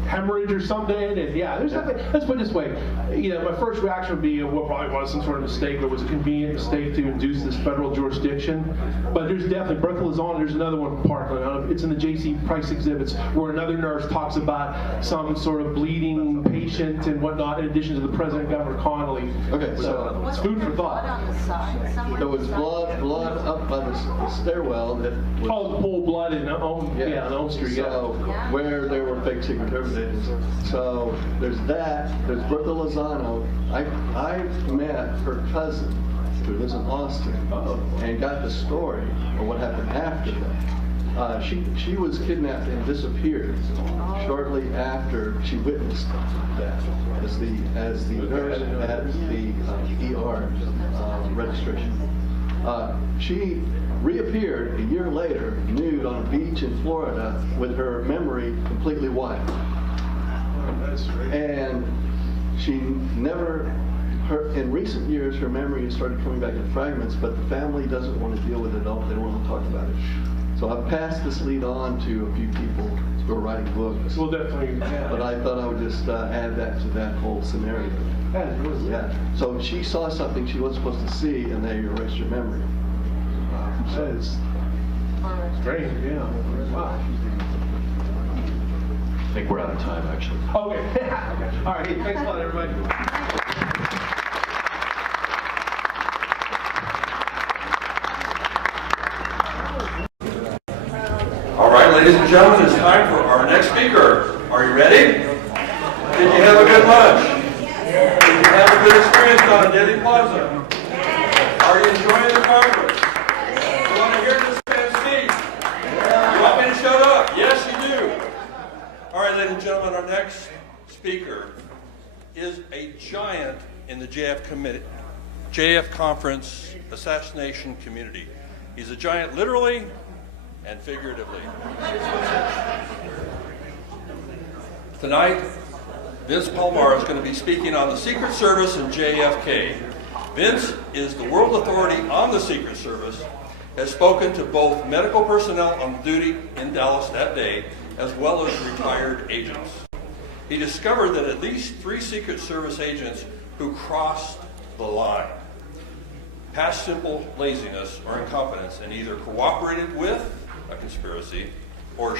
hemorrhage or something. And yeah, there's nothing. Let's put it this way. My first reaction would be what probably was some sort of mistake. It was a convenient mistake to induce this federal jurisdiction. But there's definitely Bertha Lozano. There's another one from Parkland. It's in the J.C. Price exhibits where another nurse talks about some sort of bleeding patient and whatnot, in addition to the President, Governor Connolly. Okay, So it's food for thought. On the side, somewhere There was beside blood up by the stairwell that was... Oh, the pool blood in on Elm Street. So, where there were fake Secret Service agents. So, there's that. There's Bertha Lozano. I met her cousin, who lives in Austin, and got the story of what happened after that. She was kidnapped and disappeared shortly after she witnessed that as the nurse at the ER registration. She reappeared a year later, nude on a beach in Florida, with her memory completely wiped. And she never. In recent years, her memory has started coming back in fragments, but the family doesn't want to deal with it. They don't want to talk about it. So I've passed this lead on to a few people who are writing books. We'll definitely. But I thought I would just add that to that whole scenario. Yeah. So she saw something she wasn't supposed to see, and they erased her memory. So it's strange, yeah. Wow. I think we're out of time, actually. Okay. All right. Hey, thanks a lot, everybody. All right, ladies and gentlemen, it's time for our next speaker. Are you ready? Did you have a good lunch? Did you have a good experience down at Dealey Plaza? Are you enjoying the conference? You want to hear this man speak? You want me to shut up? Yes, you do. All right, ladies and gentlemen, our next speaker in the JF Conference assassination community. He's a giant literally and figuratively. Tonight, Vince Palamara is going to be speaking on the Secret Service and JFK. Vince is the world authority on the Secret Service, has spoken to both medical personnel on duty in Dallas that day, as well as retired agents. He discovered that at least 3 Secret Service agents who crossed the line, past simple laziness or incompetence, and either cooperated with a conspiracy or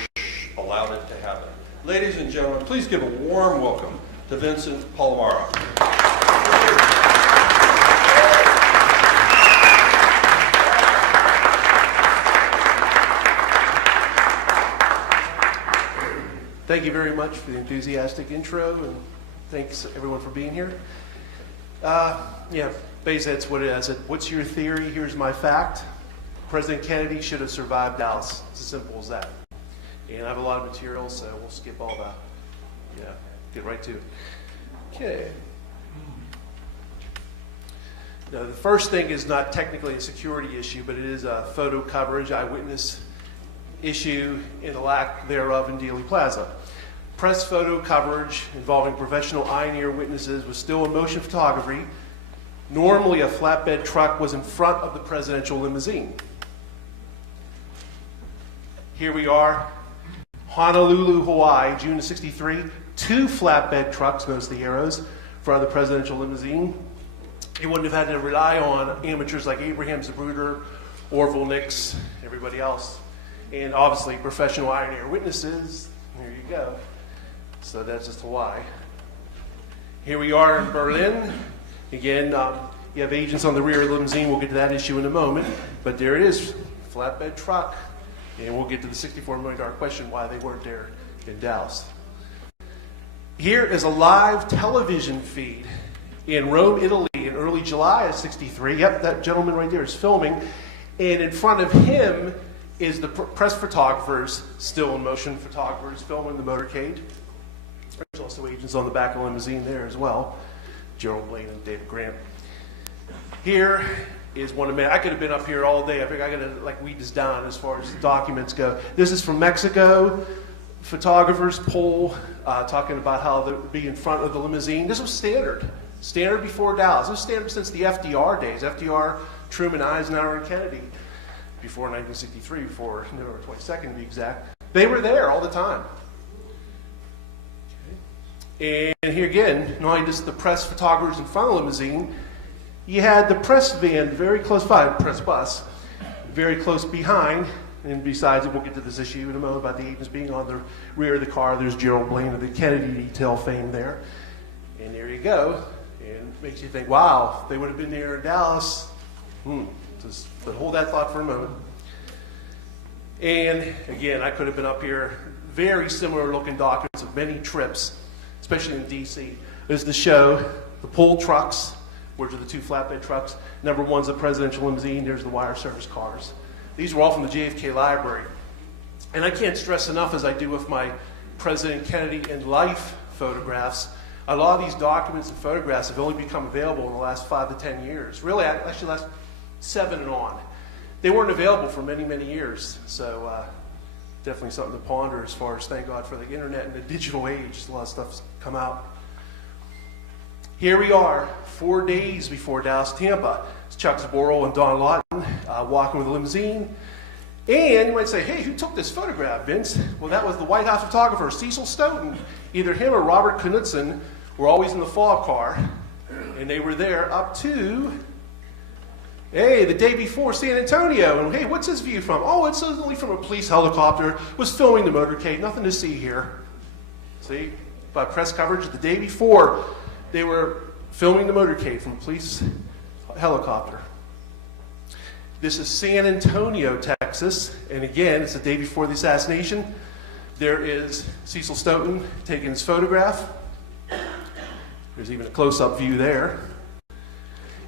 allowed it to happen. Ladies and gentlemen, please give a warm welcome to Vincent Palamara. Thank you very much for the enthusiastic intro, and thanks everyone for being here. Basically that's what it is. I said, what's your theory? Here's my fact. President Kennedy should have survived Dallas. It's as simple as that. And I have a lot of material, so we'll skip all that. Get right to it. Okay. Now, the first thing is not technically a security issue, but it is a photo coverage, eyewitness issue, and the lack thereof in Dealey Plaza. Press photo coverage involving professional eye and ear witnesses was still in motion photography. Normally, a flatbed truck was in front of the presidential limousine. Here we are, Honolulu, Hawaii, June of '63. 2 flatbed trucks, notice the arrows, in front of the presidential limousine. You wouldn't have had to rely on amateurs like Abraham Zapruder, Orville Nix, everybody else. And obviously, professional eye and ear witnesses. Here you go. So that's just Hawaii. Here we are in Berlin. Again, you have agents on the rear of the limousine. We'll get to that issue in a moment. But there it is, flatbed truck. And we'll get to the $64 million question why they weren't there in Dallas. Here is a live television feed in Rome, Italy in early July of '63. Yep, that gentleman right there is filming. And in front of him is the press photographers, still in motion photographers, filming the motorcade. There's also agents on the back of the limousine there as well. Gerald Blaine and David Grant. Here is one of my, I could have been up here all day. I think I gotta weed this down as far as the documents go. This is from Mexico. Photographers poll talking about how they'd be in front of the limousine. This was standard before Dallas. This was standard since the FDR days. FDR, Truman, Eisenhower, and Kennedy. Before 1963, before November 22nd to be exact. They were there all the time. Okay. And here again, not only just the press photographers in front of the limousine, you had the press van very close by, press bus, very close behind. And besides, we'll get to this issue in a moment about the agents being on the rear of the car. There's Gerald Blaine of the Kennedy detail fame there. And there you go. And it makes you think, wow, they would have been there in Dallas. But hold that thought for a moment. And again, I could have been up here. Very similar looking documents of many trips, especially in DC. There's the show, the pull trucks, which are the 2 flatbed trucks. Number 1's the presidential limousine. There's the wire service cars. These were all from the JFK library. And I can't stress enough, as I do with my President Kennedy in life photographs, a lot of these documents and photographs have only become available in the last 5 to 10 years. Really, actually last 7 and on. They weren't available for many, many years. So definitely something to ponder as far as, thank God for the internet and the digital age. A lot of stuff's come out. Here we are, 4 days before Dallas, Tampa. It's Chuck Zboril and Don Lawton walking with a limousine. And you might say, hey, who took this photograph, Vince? Well, that was the White House photographer, Cecil Stoughton. Either him or Robert Knudsen were always in the fog car. And they were there up to, hey, the day before San Antonio. And hey, what's his view from? Oh, it's only from a police helicopter. Was filming the motorcade. Nothing to see here. See, by press coverage the day before, they were filming the motorcade from a police helicopter. This is San Antonio, Texas. And again, it's the day before the assassination. There is Cecil Stoughton taking his photograph. There's even a close-up view there.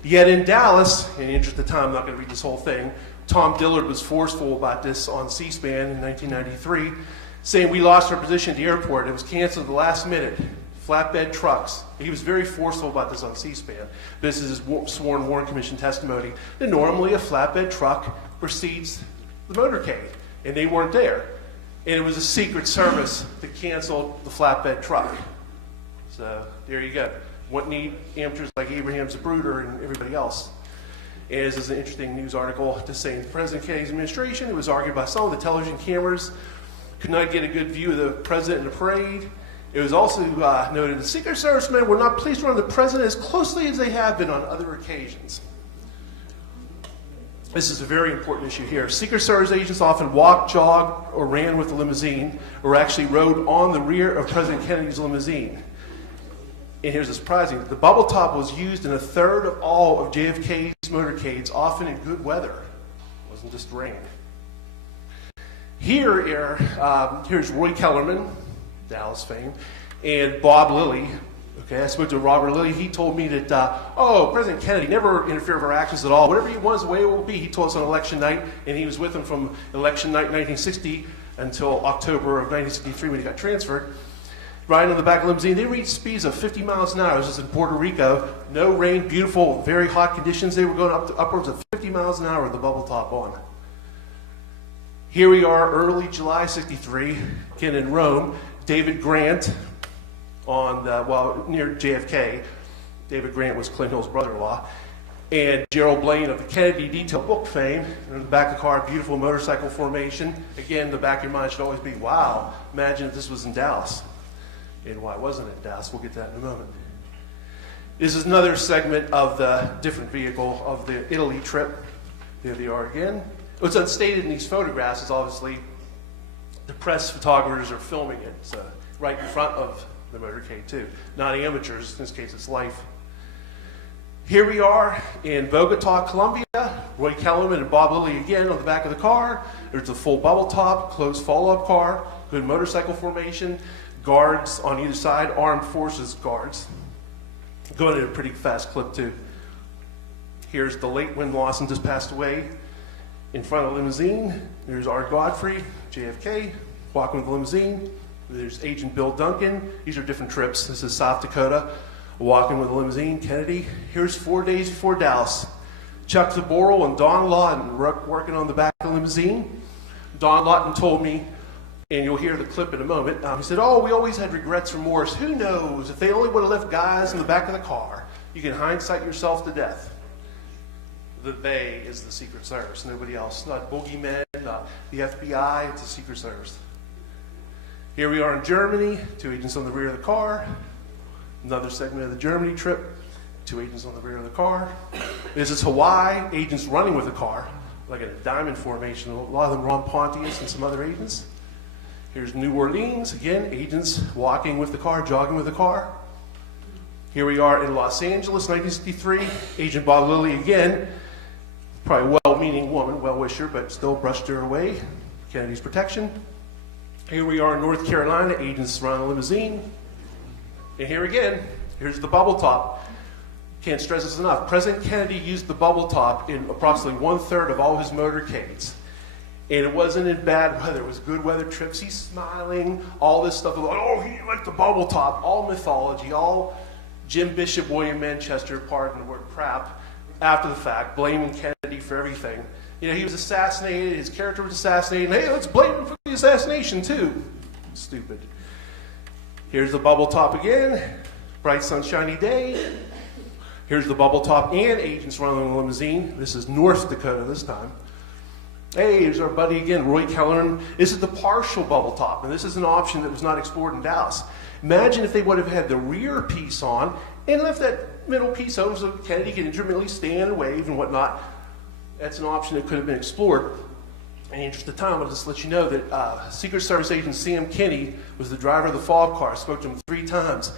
Yet in Dallas, in the interest of time, I'm not going to read this whole thing, Tom Dillard was forceful about this on C-SPAN in 1993, saying we lost our position at the airport. It was canceled at the last minute. flatbed trucks. He was very forceful about this on C-SPAN. This is his sworn Warren Commission testimony. That normally a flatbed truck precedes the motorcade, and they weren't there. And it was a Secret Service that canceled the flatbed truck. So there you go. What need amateurs like Abraham Zapruder and everybody else. And this is an interesting news article to say in President Kennedy's administration, it was argued by some of the television cameras could not get a good view of the president in the parade. It was also noted the Secret Service men were not pleased to run the president as closely as they have been on other occasions. This is a very important issue here. Secret Service agents often walked, jogged, or ran with the limousine, or actually rode on the rear of President Kennedy's limousine. And here's the surprising, the bubble top was used in a third of all of JFK's motorcades, often in good weather. It wasn't just rain. Here's Roy Kellerman, Dallas fame, and Bob Lilly. Okay, I spoke to Robert Lilly. He told me that, President Kennedy never interfered with our actions at all. Whatever he wants, the way it will be. He told us on election night, and he was with him from election night 1960 until October of 1963 when he got transferred. Riding on the back of the limousine, they reached speeds of 50 miles an hour. This was in Puerto Rico. No rain, beautiful, very hot conditions. They were going up to upwards of 50 miles an hour with the bubble top on. Here we are, early July 63, again in Rome. David Grant near JFK. David Grant was Clint Hill's brother-in-law. And Gerald Blaine of the Kennedy Detail Book fame. In the back of the car, beautiful motorcycle formation. Again, the back of your mind should always be, wow, imagine if this was in Dallas. And why wasn't it in Dallas? We'll get to that in a moment. This is another segment of the different vehicle of the Italy trip. There they are again. What's unstated in these photographs is obviously the press photographers are filming it. It's right in front of the motorcade too. Not amateurs, in this case it's life. Here we are in Bogota, Colombia. Roy Kellerman and Bob Lilly again on the back of the car. There's a full bubble top, closed follow-up car, good motorcycle formation, guards on either side, armed forces guards. Going at a pretty fast clip too. Here's the late when Lawson just passed away. In front of the limousine, there's Art Godfrey, JFK, walking with the limousine. There's Agent Bill Duncan. These are different trips. This is South Dakota, walking with the limousine, Kennedy. Here's 4 days before Dallas. Chuck Zaboral and Don Lawton working on the back of the limousine. Don Lawton told me, and you'll hear the clip in a moment, he said, we always had regrets, remorse. Who knows? If they only would have left guys in the back of the car, you can hindsight yourself to death. The they is the Secret Service, nobody else. Not boogeymen, not the FBI, it's the Secret Service. Here we are in Germany, 2 agents on the rear of the car. Another segment of the Germany trip, 2 agents on the rear of the car. This is Hawaii, agents running with the car, like in a diamond formation. A lot of them Ron Pontius and some other agents. Here's New Orleans, again, agents walking with the car, jogging with the car. Here we are in Los Angeles, 1963. Agent Bob Lilly again, probably a well-meaning woman, well-wisher, but still brushed her away. Kennedy's protection. Here we are in North Carolina, agents around the limousine. And here again, here's the bubble top. Can't stress this enough. President Kennedy used the bubble top in approximately 1/3 of all his motorcades. And it wasn't in bad weather, it was good weather trips. He's smiling, all this stuff. He liked the bubble top, all mythology, all Jim Bishop, William Manchester, pardon the word crap, after the fact, blaming Kennedy for everything. He was assassinated, his character was assassinated, and hey, let's blame him for the assassination too. Stupid. Here's the bubble top again, bright sunshiny day. Here's the bubble top and agents running the limousine. This is North Dakota this time. Hey, here's our buddy again, Roy Kellerman. This is the partial bubble top, and this is an option that was not explored in Dallas. Imagine if they would have had the rear piece on and left that middle piece over so Kennedy could intermittently stand and wave and whatnot. That's an option that could have been explored. In the interest of time, I'll just let you know that Secret Service agent Sam Kinney was the driver of the FOB car. I spoke to him 3 times.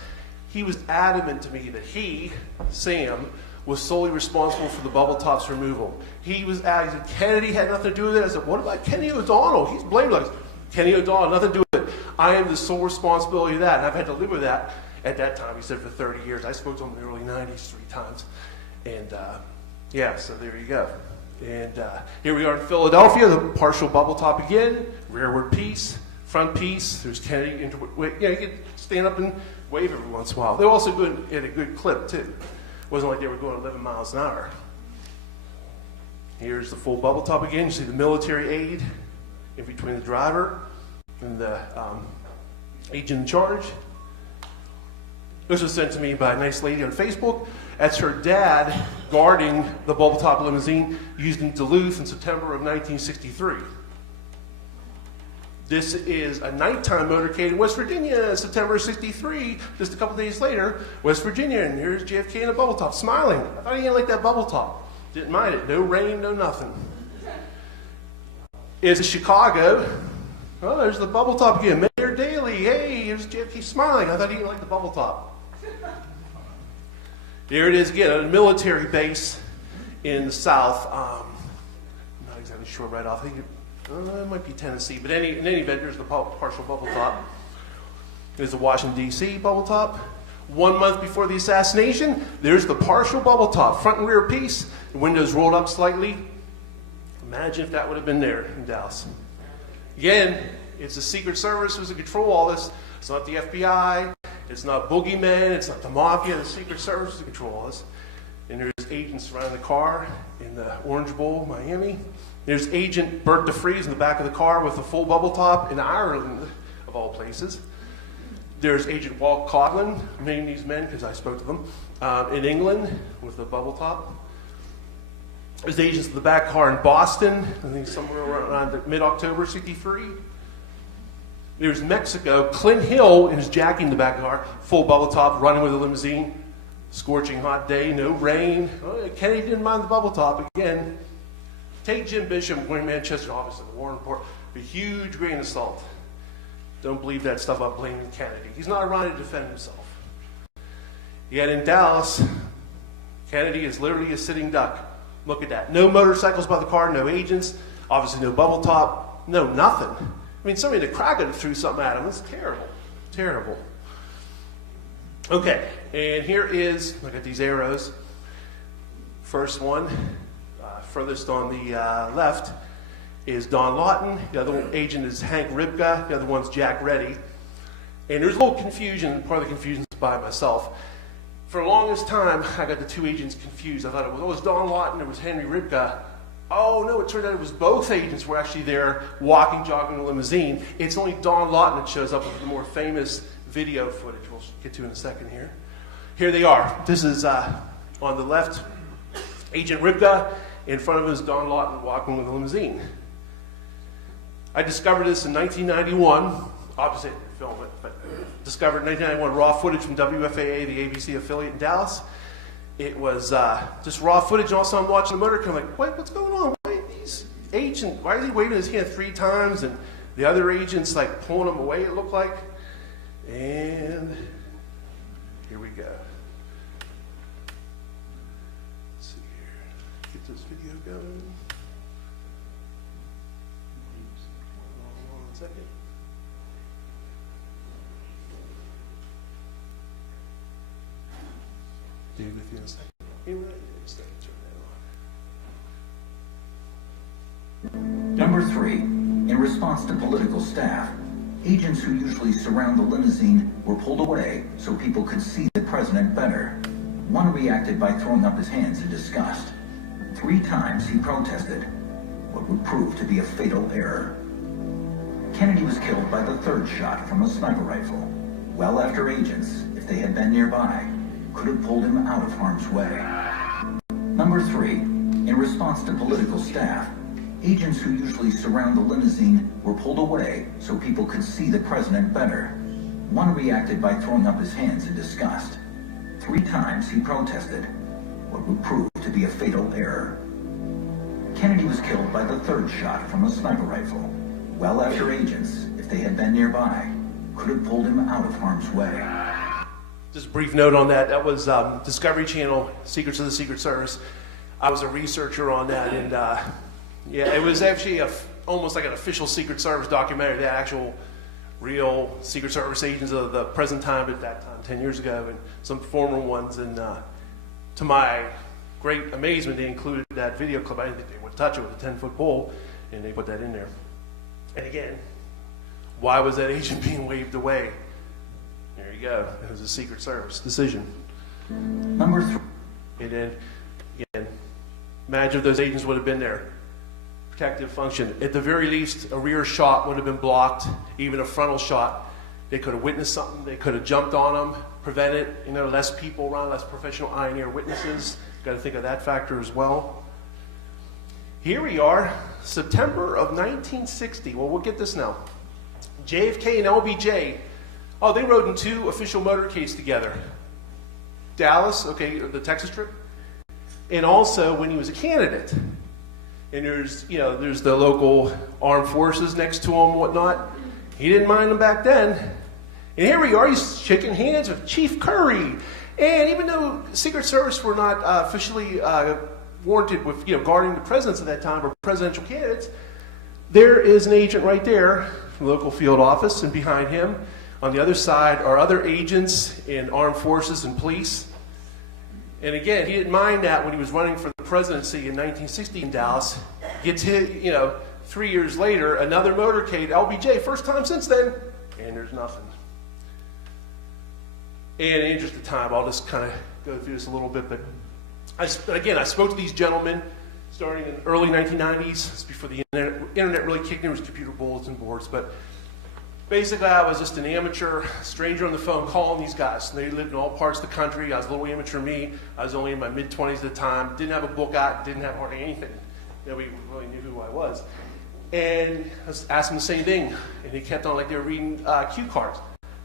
He was adamant to me that he, Sam, was solely responsible for the bubble top's removal. He said Kennedy had nothing to do with it. I said, what about Kenny O'Donnell? He's blamed like Kenny O'Donnell, nothing to do with it. I am the sole responsibility of that, and I've had to live with that at that time. He said for 30 years. I spoke to him in the early 90s 3 times. And so there you go. And here we are in Philadelphia, the partial bubble top again, rearward piece, front piece. There's Kennedy. You can stand up and wave every once in a while. They were also going at a good clip, too. It wasn't like they were going 11 miles an hour. Here's the full bubble top again. You see the military aid in between the driver and the agent in charge. This was sent to me by a nice lady on Facebook. That's her dad guarding the bubble top limousine used in Duluth in September of 1963. This is a nighttime motorcade in West Virginia, September of 63, just a couple days later, West Virginia, and here's JFK in a bubble top, smiling. I thought he didn't like that bubble top. Didn't mind it. No rain, no nothing. It's Chicago. Oh, there's the bubble top again. Mayor Daley. Hey, here's JFK smiling. I thought he didn't like the bubble top. There it is again, at a military base in the South. I'm not exactly sure right off. I think it might be Tennessee, but in any event, there's the partial bubble top. There's the Washington, D.C. bubble top. 1 month before the assassination, there's the partial bubble top, front and rear piece, the windows rolled up slightly. Imagine if that would have been there in Dallas. Again, it's the Secret Service who's in control of all this. It's not the FBI, it's not boogeymen, it's not the mafia, the Secret Service is in control of all this. And there's agents around the car in the Orange Bowl, Miami. There's Agent Bert DeFries in the back of the car with the full bubble top in Ireland, of all places. There's Agent Walt Coughlin, I'm naming these men because I spoke to them, in England with the bubble top. There's agents in the back car in Boston, I think somewhere around mid-October, 63. There's Mexico, Clint Hill in his jacket in the back of the car, full bubble top, running with a limousine. Scorching hot day, no rain. Oh, Kennedy didn't mind the bubble top again. Take Jim Bishop going to Manchester office of the War Report, a huge grain of salt. Don't believe that stuff about blaming Kennedy. He's not around to defend himself. Yet in Dallas, Kennedy is literally a sitting duck. Look at that. No motorcycles by the car, no agents, obviously no bubble top, no nothing. I mean, somebody in the cracker threw something at him. It's terrible. Terrible. Okay, and here is, look at these arrows. First one, furthest on the left, is Don Lawton. The other agent is Hank Ribka. The other one's Jack Reddy. And there's a little confusion. Part of the confusion is by myself. For the longest time, I got the two agents confused. I thought it was Don Lawton, it was Henry Ribka. Oh no, it turned out it was both agents were actually there walking, jogging the limousine. It's only Don Lawton that shows up with the more famous video footage we'll get to in a second here. Here they are. This is on the left, Agent Ribka. In front of him is Don Lawton walking with a limousine. I discovered this in 1991. Obviously, I didn't film it, but discovered 1991 raw footage from WFAA, the ABC affiliate in Dallas. It was just raw footage, and also I'm watching the motor car. I'm like, what's going on? Why is he waving his hand 3 times, and the other agent's like pulling him away, it looked like. And here we go. Let's see here. Get this video going. Hold on 1 second. Do with you in a second. Number 3, in response to political staff, agents who usually surround the limousine were pulled away so people could see the president better. One reacted by throwing up his hands in disgust. 3 times he protested, what would prove to be a fatal error. Kennedy was killed by the 3rd shot from a sniper rifle, well after agents, if they had been nearby, could have pulled him out of harm's way. Number 3, in response to political staff, agents who usually surround the limousine were pulled away so people could see the president better. One reacted by throwing up his hands in disgust. 3 times he protested, what would prove to be a fatal error. Kennedy was killed by the 3rd shot from a sniper rifle, well after agents, if they had been nearby, could have pulled him out of harm's way. Just a brief note on that. That was Discovery Channel, Secrets of the Secret Service. I was a researcher on that, and yeah, it was actually almost like an official Secret Service documentary. The actual, real Secret Service agents of the present time at that time, 10 years ago, and some former ones. And to my great amazement, they included that video clip. I didn't think they would touch it with a 10-foot pole, and they put that in there. And again, why was that agent being waved away? There you go. It was a Secret Service decision. Number 3. And then, again, imagine if those agents would have been there. Protective function. At the very least, a rear shot would have been blocked, even a frontal shot. They could have witnessed something. They could have jumped on them, prevented, less people around, less professional eye and ear witnesses. Got to think of that factor as well. Here we are, September of 1960. Well, we'll get this now. JFK and LBJ, they rode in 2 official motorcades together. Dallas, the Texas trip, and also when he was a candidate. And there's the local armed forces next to him and whatnot. He didn't mind them back then. And here we are, he's shaking hands with Chief Curry. And even though Secret Service were not officially warranted with guarding the presidents at that time or presidential candidates, there is an agent right there from the local field office, and behind him on the other side are other agents in armed forces and police. And again, he didn't mind that when he was running for the presidency in 1960 in Dallas. Gets hit, 3 years later, another motorcade, LBJ, first time since then, and there's nothing. And in the interest of time, I'll just kind of go through this a little bit. But I spoke to these gentlemen starting in the early 1990s. It's before the internet really kicked in. There was computer bulletin boards. But basically, I was just an amateur stranger on the phone calling these guys. They lived in all parts of the country. I was a little amateur me. I was only in my mid-20s at the time. Didn't have a book out. Didn't have hardly anything. Nobody really knew who I was. And I was asking the same thing. And they kept on like they were reading cue cards.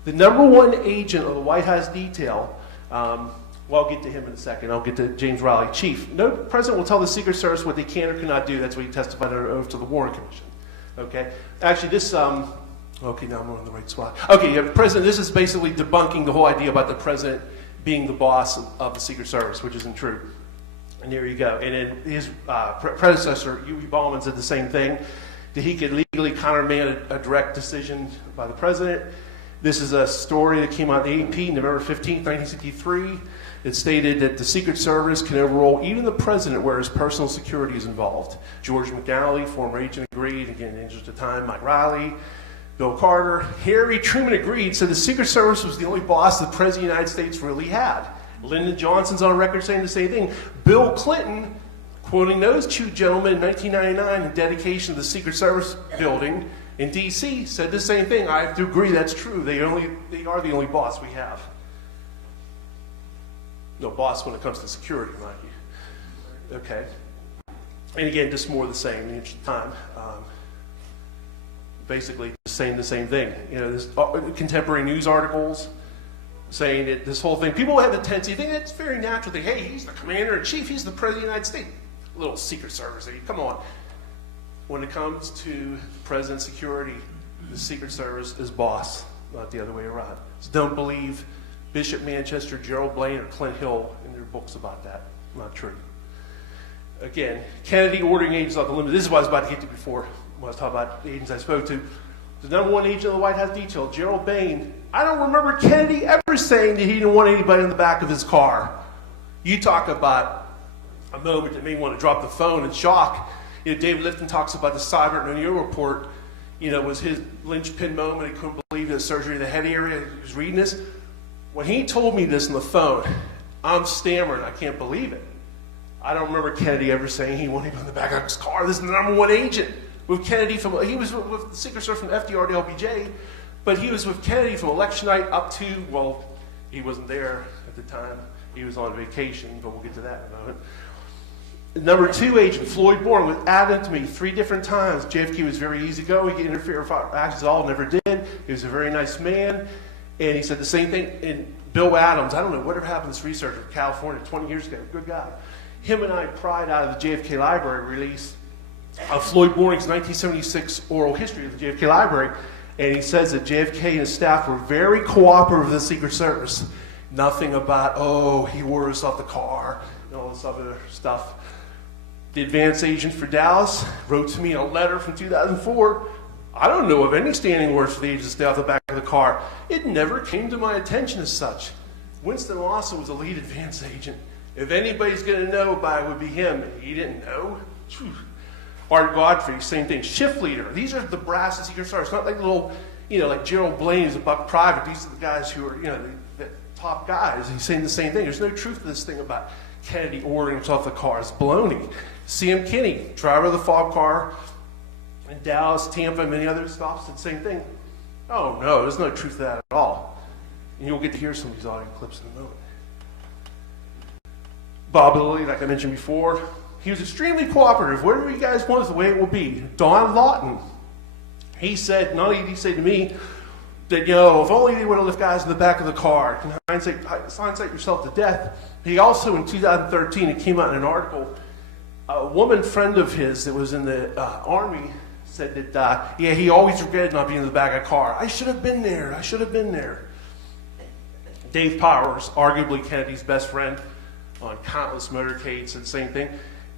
The number 1 agent of the White House detail, well, I'll get to him in a second. I'll get to James Riley, chief. No president will tell the Secret Service what they can or cannot do. That's what he testified under oath to the Warren Commission. Okay? Actually, this, okay, now I'm on the right spot. Okay, President, this is basically debunking the whole idea about the president being the boss of the Secret Service, which isn't true. And there you go. And then his predecessor, U.E. Ballman, said the same thing, that he could legally countermand a direct decision by the president. This is a story that came out in the AP, November 15, 1963. It stated that the Secret Service can overrule even the president where his personal security is involved. George McNally, former agent, agreed. Again, in the interest of time, Mike Riley, Bill Carter. Harry Truman agreed, said the Secret Service was the only boss the President of the United States really had. Lyndon Johnson's on record saying the same thing. Bill Clinton, quoting those 2 gentlemen in 1999 in dedication to the Secret Service building in D.C., said the same thing. I have to agree, that's true. They are the only boss we have. No boss when it comes to security, mind you. Okay. And again, just more of the same in the interest of time. Basically, just saying the same thing. This contemporary news articles saying that this whole thing, people have the tendency to think it's very natural. Think, hey, he's the commander-in-chief, he's the president of the United States. Little Secret Service, come on. When it comes to president's security, the Secret Service is boss, not the other way around. So don't believe Bishop Manchester, Gerald Blaine, or Clint Hill in their books about that. Not true. Again, Kennedy ordering agents off the limit. This is what I was about to get to before when I was talking about the agents I spoke to. The number 1 agent of the White House detail, Gerald Bain. I don't remember Kennedy ever saying that he didn't want anybody in the back of his car. You talk about a moment that made me want to drop the phone in shock. David Lifton talks about the Seibert and O'Neill report, was his linchpin moment. He couldn't believe the surgery of the head area. He was reading this. When he told me this on the phone, I'm stammering. I can't believe it. I don't remember Kennedy ever saying he wanted him in the back of his car. This is the number 1 agent with Kennedy he was with the Secret Service from FDR to LBJ, but he was with Kennedy from election night up to, well, he wasn't there at the time. He was on vacation, but we'll get to that in a moment. Number 2 agent, Floyd Bourne, was adamant to me 3 different times. JFK was very easygoing. He interfered with our actions at all, never did. He was a very nice man. And he said the same thing. And Bill Adams, I don't know whatever happened to this researcher in California 20 years ago, good guy. Him and I pried out of the JFK Library release of Floyd Bourning's 1976 oral history of the JFK Library. And he says that JFK and his staff were very cooperative with the Secret Service. Nothing about, he wore us off the car and all this other stuff. The advance agent for Dallas wrote to me a letter from 2004. I don't know of any standing orders for the agent to stay off the back of the car. It never came to my attention as such. Winston Lawson was a lead advance agent. If anybody's going to know about it, it would be him. And he didn't know. Art Godfrey, same thing. Shift leader. These are the brass of Secret Service. Not like little, like Gerald Blaine is a buck private. These are the guys who are, the top guys. He's saying the same thing. There's no truth to this thing about Kennedy ordering himself the car. It's baloney. Sam Kinney, driver of the FOB car in Dallas, Tampa, and many other stops, did the same thing. Oh no, there's no truth to that at all. And you'll get to hear some of these audio clips in a moment. Bob Lilly, like I mentioned before, he was extremely cooperative. Whatever you guys want is the way it will be. Don Lawton, he said, not only did he say to me that, if only they would have left guys in the back of the car, hindsight yourself to death. He also, in 2013, it came out in an article, a woman friend of his that was in the Army said that, he always regretted not being in the back of the car. I should have been there. I should have been there. Dave Powers, arguably Kennedy's best friend on countless motorcades, said the same thing.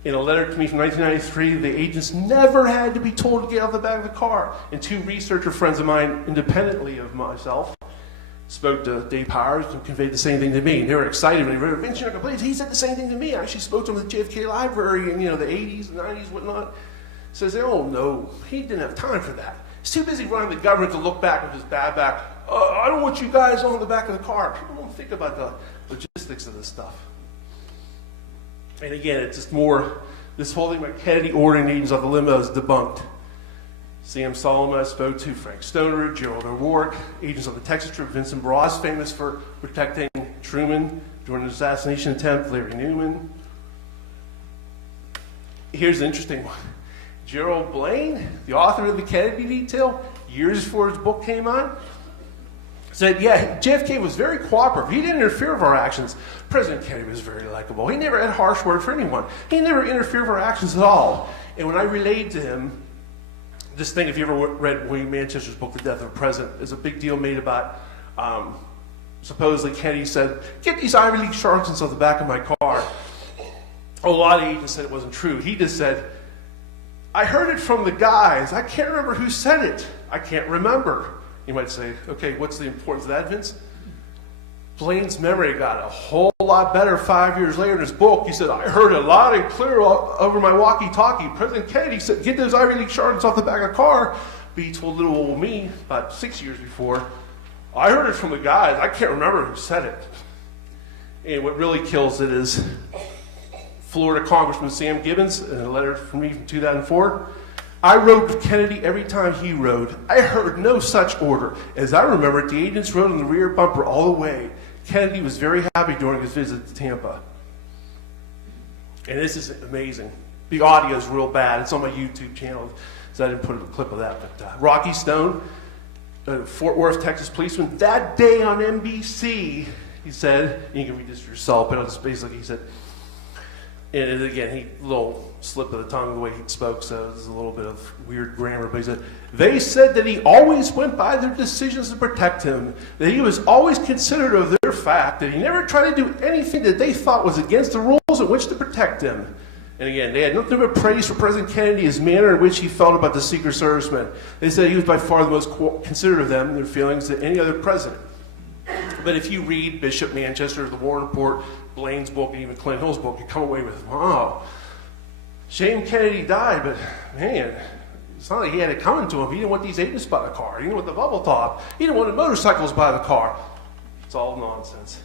In a letter to me from 1993, the agents never had to be told to get out of the back of the car. And two researcher friends of mine, independently of myself, spoke to Dave Powers and conveyed the same thing to me. And they were excited when they read Vince, he said the same thing to me. I actually spoke to him at the JFK library in the 80s and 90s, whatnot. Says, oh no, he didn't have time for that. He's too busy running the government to look back with his bad back. I don't want you guys on the back of the car. People don't think about the logistics of this stuff. And again, it's just more, this whole thing about Kennedy ordering agents off the limo is debunked. Sam Solomon I spoke to, Frank Stoner, Gerald O'Rourke, agents on the Texas trip, Vincent Bras, famous for protecting Truman during the assassination attempt, Larry Newman. Here's an interesting one. Gerald Blaine, the author of the Kennedy Detail, years before his book came out, said, JFK was very cooperative. He didn't interfere with our actions. President Kennedy was very likable. He never had harsh word for anyone. He never interfered with our actions at all. And when I relayed to him this thing, if you ever read William Manchester's book, The Death of a President, there's a big deal made about supposedly Kennedy said, get these Ivy League charlatans off the back of my car. A lot of agents said it wasn't true. He just said, I heard it from the guys. I can't remember who said it. I can't remember. You might say, okay, what's the importance of that, Vince? Blaine's memory got a whole lot better 5 years later in his book. He said, I heard it loud and clear over my walkie-talkie. President Kennedy said, get those Ivy League charlatans off the back of the car. But he told little old me about 6 years before, I heard it from the guys. I can't remember who said it. And what really kills it is Florida Congressman Sam Gibbons, in a letter from me from 2004, I rode with Kennedy every time he rode. I heard no such order. As I remember it, the agents rode in the rear bumper all the way. Kennedy was very happy during his visit to Tampa. And this is amazing. The audio is real bad. It's on my YouTube channel, so I didn't put a clip of that. But Rocky Stone, Fort Worth, Texas policeman, that day on NBC, he said, you can read this for yourself, but it's basically, he said, and again, a little slip of the tongue the way he spoke, so there's a little bit of weird grammar, but he said, they said that he always went by their decisions to protect him, that he was always considerate of their fact, that he never tried to do anything that they thought was against the rules in which to protect him. And again, they had nothing but praise for President Kennedy, his manner in which he felt about the Secret Servicemen. They said he was by far the most considerate of them and their feelings than any other president. But if you read Bishop Manchester, the Warren Report, Blaine's book, and even Clint Hill's book, you come away with, wow, shame Kennedy died, but man, it's not like he had it coming to him. He didn't want these agents by the car. He didn't want the bubble top. He didn't want the motorcycles by the car. It's all nonsense.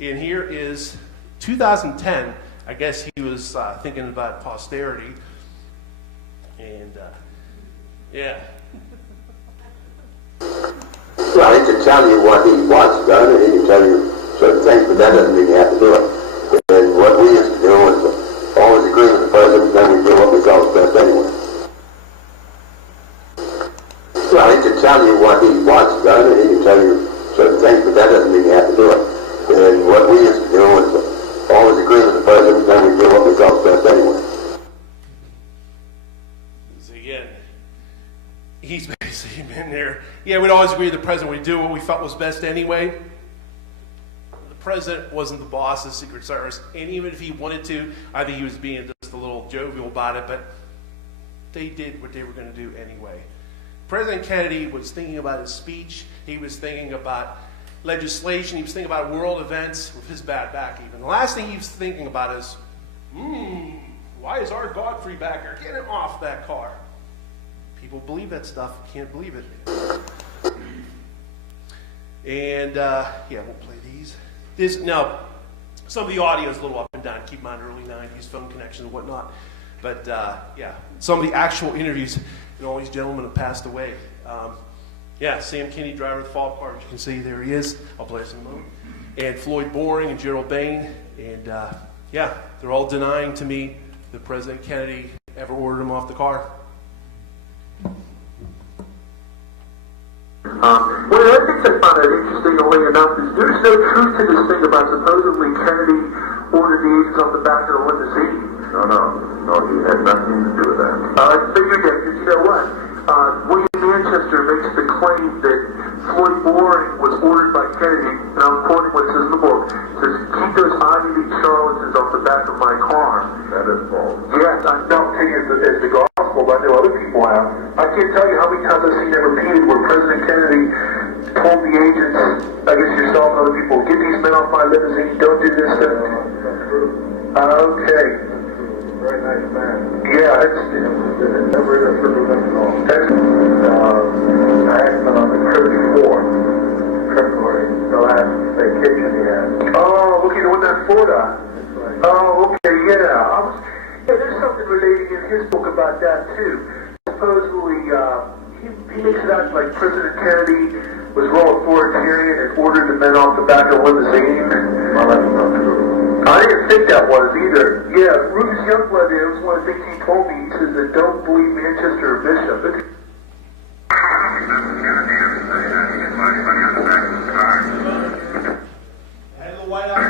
And here is 2010. I guess he was thinking about posterity. And yeah. Well, he can tell you what he wants done, and he can tell you certain things, but that doesn't mean you have to do it. And what we used to do was always agree with the president, then we do what we felt best anyway. Well, he can tell you what he wants done, and he can tell you certain things, but that doesn't mean you have to do it. And what we used to do was always agree with the president, then we do what we felt best anyway. So again, he's basically been there. Yeah, we'd always agree with the president. We'd do what we felt was best anyway. The president wasn't the boss of the Secret Service, and even if he wanted to, I think he was being just a little jovial about it, but they did what they were going to do anyway. President Kennedy was thinking about his speech. He was thinking about legislation. He was thinking about world events with his bad back even. The last thing he was thinking about is, why is our Godfrey back there? Get him off that car. people believe that stuff. Can't believe it. And yeah, we'll play these. Now, some of the audio is a little up and down. Keep in mind, early 90s, phone connections and whatnot. But yeah, some of the actual interviews, all these gentlemen have passed away. Yeah, Sam Kennedy, driver of the fall car, as you can see, there he is. I'll play this in a moment. And Floyd Boring and Gerald Bain. And yeah, they're all denying to me that President Kennedy ever ordered him off the car. What I think I found it interestingly enough is there's no truth to this thing about supposedly Kennedy ordered the agents off the back of the limousine. No, he had nothing to do with that. I figured that, because you know what? William Manchester makes the claim that Floyd Boring was ordered by Kennedy, and I'm quoting what it says in the book, it says, keep those Ivy League charlatans off the back of my car. That is false. Yes, I don't take it as the gospel, but I know other people have. I can't tell you how many times I've seen that repeated where President Kennedy told the agents, I guess yourself and other people, get these men off my limousine, don't do this. Okay. Very nice man. Yeah, that's never represented at all. That's I had been on the trip before, February, the last vacation he had. Oh, okay, the one that Florida. Right. Oh, okay, yeah. There's something relating in his book about that too. Supposedly, he makes it out like President Kennedy was real authoritarian and ordered the men off the back of the limousine. Well, that's not true. I didn't think that was either. Yeah, Rufus Youngblood, it was one of the things he told me. He says that don't believe Manchester or Bishop. Head of the White House.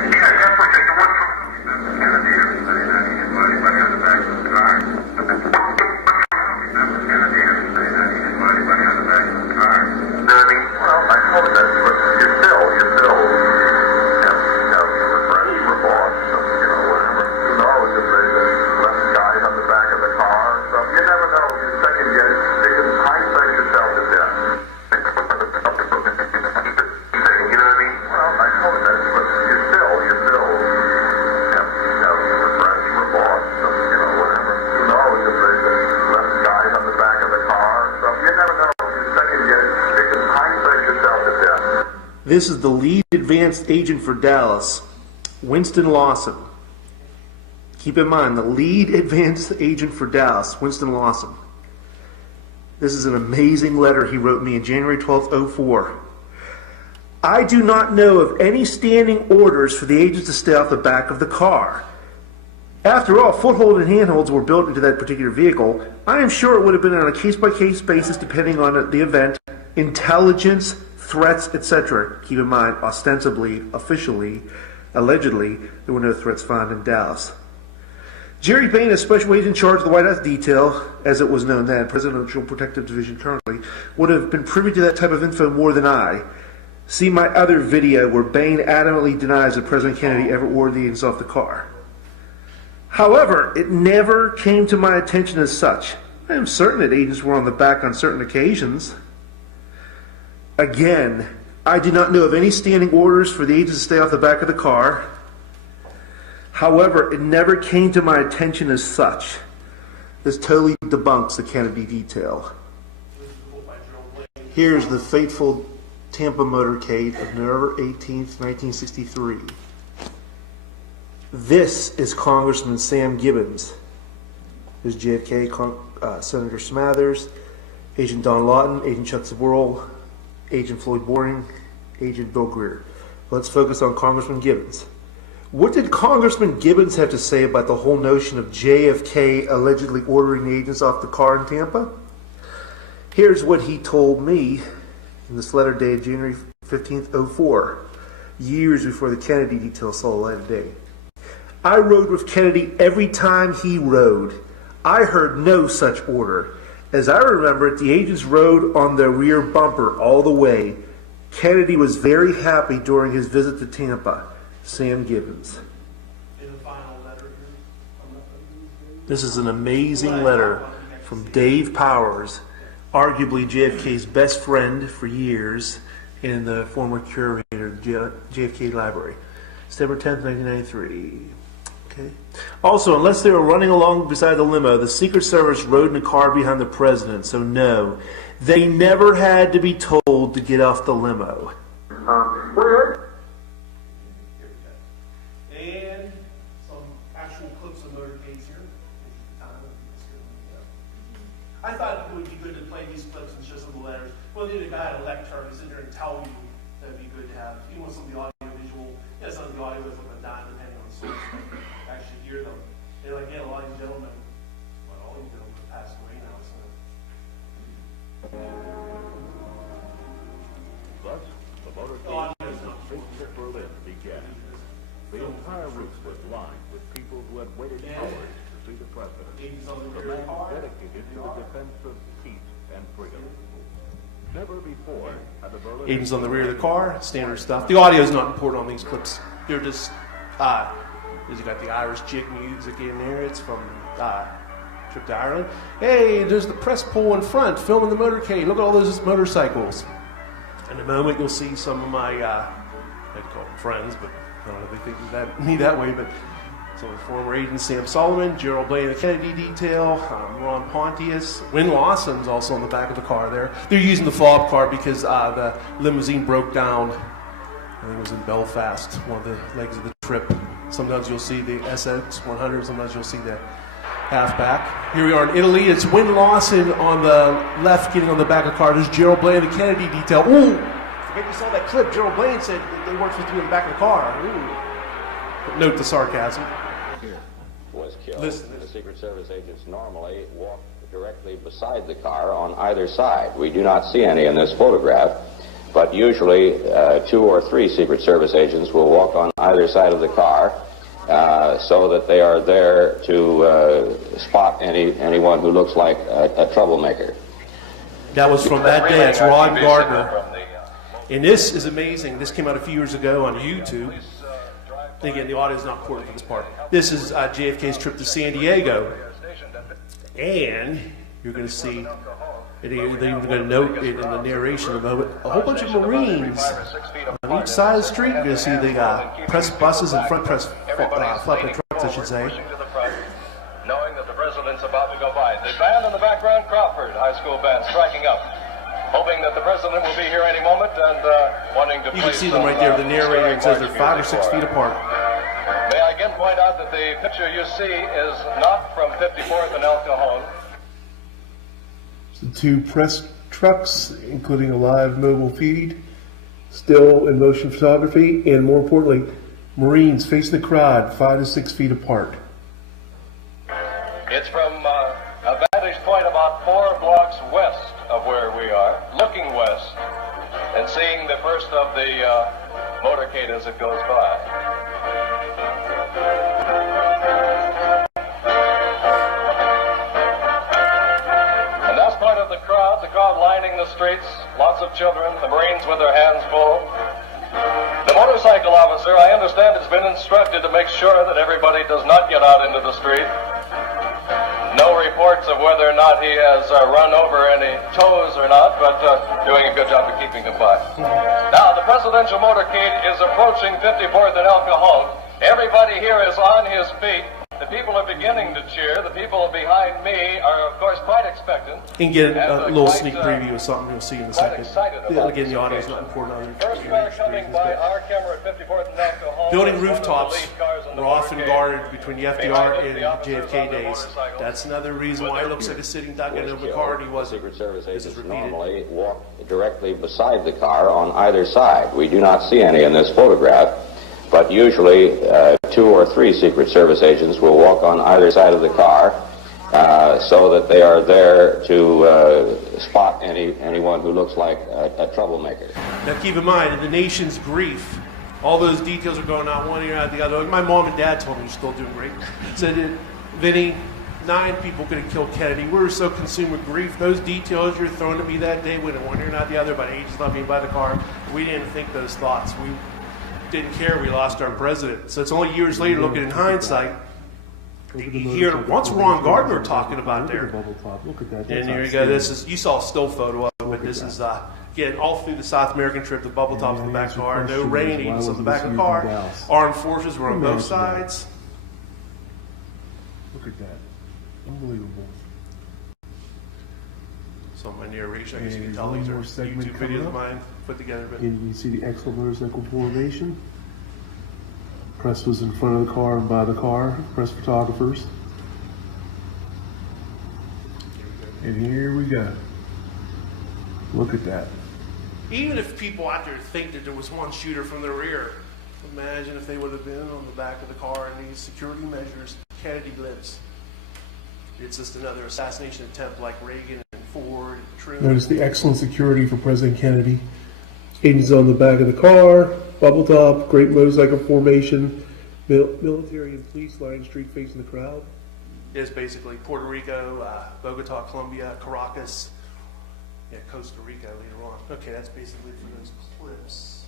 This is the lead advanced agent for Dallas, Winston Lawson. Keep in mind, the lead advanced agent for Dallas, Winston Lawson. This is an amazing letter he wrote me on January 12th, 2004. I do not know of any standing orders for the agents to stay off the back of the car. After all, foothold and handholds were built into that particular vehicle. I am sure it would have been on a case-by-case basis depending on the event, intelligence, threats, etc. Keep in mind, ostensibly, officially, allegedly, there were no threats found in Dallas. Jerry Bain, a special agent in charge of the White House detail, as it was known then, Presidential Protective Division currently, would have been privy to that type of info more than I. See my other video where Bain adamantly denies that President Kennedy ever ordered the agents off the car. However, it never came to my attention as such. I am certain that agents were on the back on certain occasions. Again, I do not know of any standing orders for the agents to stay off the back of the car. However, it never came to my attention as such. This totally debunks the Kennedy detail. Here's the fateful Tampa motorcade of November 18th, 1963. This is Congressman Sam Gibbons. There's JFK, Senator Smathers, Agent Don Lawton, Agent Chuck Sewell, Agent Floyd Boring, Agent Bill Greer. Let's focus on Congressman Gibbons. What did Congressman Gibbons have to say about the whole notion of JFK allegedly ordering the agents off the car in Tampa? Here's what he told me in this letter dated January 15th, 2004, years before the Kennedy detail saw the light of day. I rode with Kennedy every time he rode. I heard no such order. As I remember it, the agents rode on the rear bumper all the way. Kennedy was very happy during his visit to Tampa. Sam Gibbons. This is an amazing letter from Dave Powers, arguably JFK's best friend for years and the former curator of the JFK Library. September 10th, 1993. Okay. Also, unless they were running along beside the limo, the Secret Service rode in a car behind the president. So no, they never had to be told to get off the limo. And some actual clips of motorcades here. I thought it would be good to play these clips and show some of the letters. Well, the other guy had a lectern to sit there and tell you that would be good to have. Even with some of the audio visual, some of the audio is like a dime depending on the source. Actually hear them. And again, a lot of you gentlemen, well, all you gentlemen have passed away now, so. Thus, the motorcade to Berlin began. The entire route was lined with people who had waited hours to see the president, the man dedicated to the defense of peace and freedom. Never before had the Berlin... Agents on the rear of the car, standard stuff. The audio is not important on these clips. They're just, you got the Irish jig music in there. It's from Trip to Ireland. Hey, there's the press pool in front, filming the motorcade. Look at all those motorcycles. In a moment, you'll see some of my, I'd call them friends, but I don't know if they think of me that way, but some of the former agents, Sam Solomon, Gerald Blaine, the Kennedy detail, Ron Pontius, Win Lawson's also on the back of the car there. They're using the fob car because the limousine broke down. I think it was in Belfast, one of the legs of the trip. Sometimes you'll see the SX100, sometimes you'll see the halfback. Here we are in Italy. It's Win Lawson on the left getting on the back of the car. There's Gerald Blaine, the Kennedy detail. Ooh, maybe you saw that clip. Gerald Blaine said they weren't supposed to be in the back of the car. Ooh. Note the sarcasm. Was killed. Listen. The Secret Service agents normally walk directly beside the car on either side. We do not see any in this photograph, but usually 2 or 3 Secret Service agents will walk on either side of the car so that they are there to spot anyone who looks like a troublemaker. That was from that day. It's Ron Gardner. And this is amazing. This came out a few years ago on YouTube. Again, the audio is not important for this part. This is JFK's trip to San Diego. And you're going to see, they're even going to note it in the narration in a moment, a whole bunch of Marines on each side of the street. You're going to see the press buses and front press flatbed trucks, I should say. Knowing that the president's about to go by. The band in the background, Crawford High School band, striking up. Hoping that the president will be here any moment and wanting to... You can see them right there. The narrator says they're 5 or 6 feet apart. May I again point out that the picture you see is not from 54th and El Cajon. The 2 press trucks, including a live mobile feed, still in motion photography, and more importantly, Marines facing the crowd 5 to 6 feet apart. It's from a vantage point about 4 blocks west of where we are, looking west and seeing the first of the motorcade as it goes by. And that's part of the crowd lining the streets, lots of children, the Marines with their hands full. The motorcycle officer, I understand, has been instructed to make sure that everybody does not get out into the street. No reports of whether or not he has run over any toes or not, but doing a good job of keeping them by. Now, the presidential motorcade is approaching 54th and El Cajon. Everybody here is on his feet. The people are beginning to cheer. The people behind me are, of course, quite expectant. You can get a little sneak preview of something you'll see in a second. Again, the audio is not important. First car coming by our camera at 54th and El Cajon. Building rooftops were often guarded between the FDR and JFK days. That's another reason why it looks like a sitting duck in a car, and he wasn't. Secret Service agents normally walk directly beside the car on either side. We do not see any in this photograph, but usually 2 or 3 Secret Service agents will walk on either side of the car so that they are there to spot anyone who looks like a troublemaker. Now keep in mind, in the nation's grief, all those details are going out one ear out the other. My mom and dad told me you're still doing great. Said, Vinny, 9 people could have killed Kennedy. We were so consumed with grief. Those details you're throwing at me that day went one ear out the other about agents not being by the car. We didn't think those thoughts. We didn't care we lost our president. So it's only years later, looking in hindsight, you hear once Ron Gardner talking about there. And here you go. This is, you saw a still photo of it, but this is again all through the South American trip. The bubble tops in the back car, no rain, agents on the back of the car. Armed forces were on both sides. Look at that. Unbelievable. So my narration, I guess you can And tell one these are more segment YouTube coming videos up. of mine put together. But And you see the excellent motorcycle formation. Press was in front of the car and by the car. Press photographers. And here we go. Look at that. even if people out there think that there was one shooter from the rear, imagine if they would have been on the back of the car and these security measures. Kennedy lives. It's just another assassination attempt like Reagan and Ford and Truman. Notice the excellent security for President Kennedy. Agents on the back of the car, bubble top, great motorcycle formation, military and police line street facing the crowd. Is basically Puerto Rico, Bogota, Colombia, Caracas, yeah, Costa Rica later on. Okay, that's basically for those clips.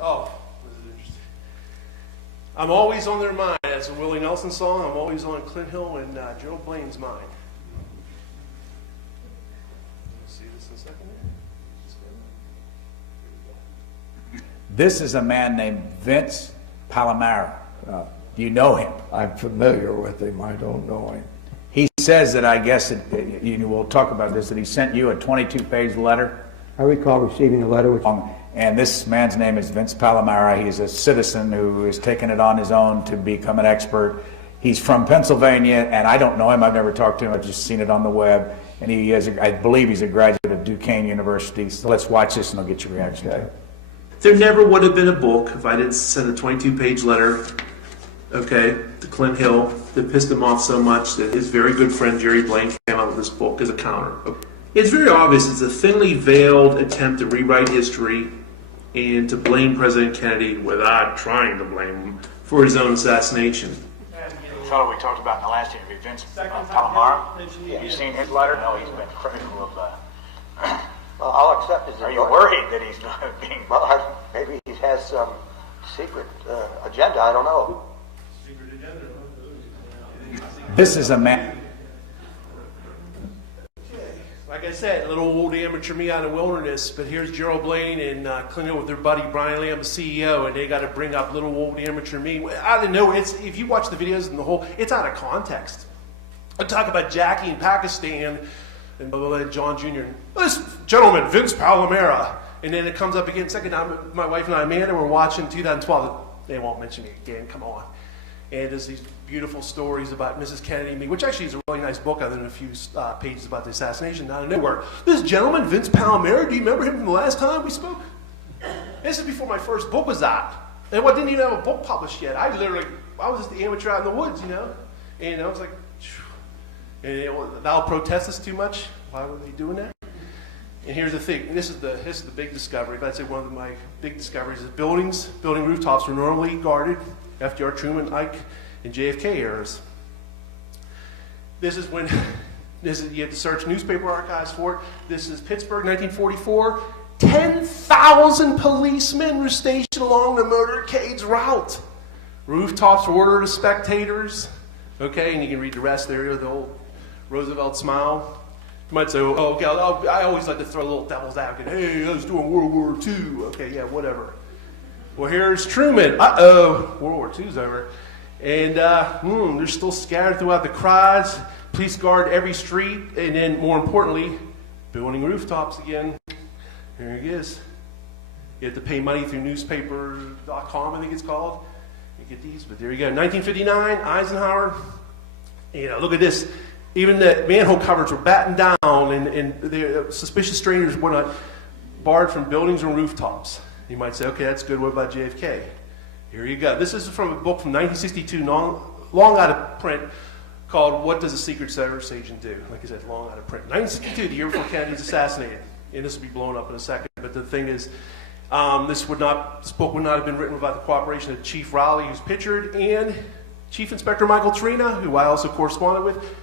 Oh, was it interesting? I'm always on their mind. That's a Willie Nelson song. I'm always on Clint Hill and Joe Blaine's mind. See this in a second here? This is a man named Vince Palamara. Do you know him? I'm familiar with him. I don't know him. He says that, I guess, we'll talk about this, that he sent you a 22-page letter. I recall receiving a letter which... And this man's name is Vince Palamara. He's a citizen who has taken it on his own to become an expert. He's from Pennsylvania, and I don't know him. I've never talked to him. I've just seen it on the web. And he is, I believe he's a graduate of Duquesne University. So let's watch this and I'll get your reaction to it. There never would have been a book if I didn't send a 22-page letter, okay, to Clint Hill that pissed him off so much that his very good friend Jerry Blaine came out with this book as a counter. It's very obvious it's a thinly veiled attempt to rewrite history and to blame President Kennedy without trying to blame him for his own assassination. The fellow we talked about in the last interview, Vince Palamara, have you seen his letter? No, he's been critical of Well, I'll accept his. Are you worried that he's not being... Well, maybe he has some secret agenda. I don't know. Secret agenda. This is a man... Like I said, little old amateur me out in the wilderness, but here's Gerald Blaine and Clint Hill with their buddy Brian Lamb, the CEO, and they got to bring up little old amateur me. I don't know, if you watch the videos and the whole, it's out of context. I talk about Jackie in Pakistan and blah, blah, blah, John Jr. This gentleman, Vince Palamara. And then it comes up again. Second time, my wife and I, Amanda, were watching 2012. They won't mention me again, come on. And there's these beautiful stories about Mrs. Kennedy and me, which actually is a really nice book other than a few pages about the assassination out of nowhere. This gentleman, Vince Palamara, do you remember him from the last time we spoke? This is before my first book was out. And I didn't even have a book published yet. I was just the amateur out in the woods, you know? And I was like, phew. And thou protestest too much? Why were they doing that? And here's the thing, this is the big discovery. I'd say one of my big discoveries is building rooftops were normally guarded, FDR, Truman, Ike, and JFK eras. This is when, you have to search newspaper archives for it. This is Pittsburgh, 1944. 10,000 policemen were stationed along the motorcade's route. Rooftops were ordered to spectators. Okay, and you can read the rest there, the old Roosevelt smile. You might say, oh, okay, I always like to throw a little devil's advocate. Hey, I was doing World War II. Okay, yeah, whatever. Well, here's Truman. Uh-oh, World War II's over. And they're still scattered throughout the crowds. Police guard every street. And then, more importantly, building rooftops again. Here he is. You have to pay money through newspaper.com, I think it's called. You get these, but there you go. 1959, Eisenhower. You know, look at this. Even the manhole covers were battened down, and the suspicious strangers were not barred from buildings and rooftops. You might say, okay, that's good. What about JFK? Here you go. This is from a book from 1962, long out of print, called What Does a Secret Service Agent Do? Like I said, long out of print. 1962, the year before Kennedy's assassinated. And this will be blown up in a second. But the thing is, this book would not have been written without the cooperation of Chief Rowley, who's pictured, and Chief Inspector Michael Torina, who I also corresponded with.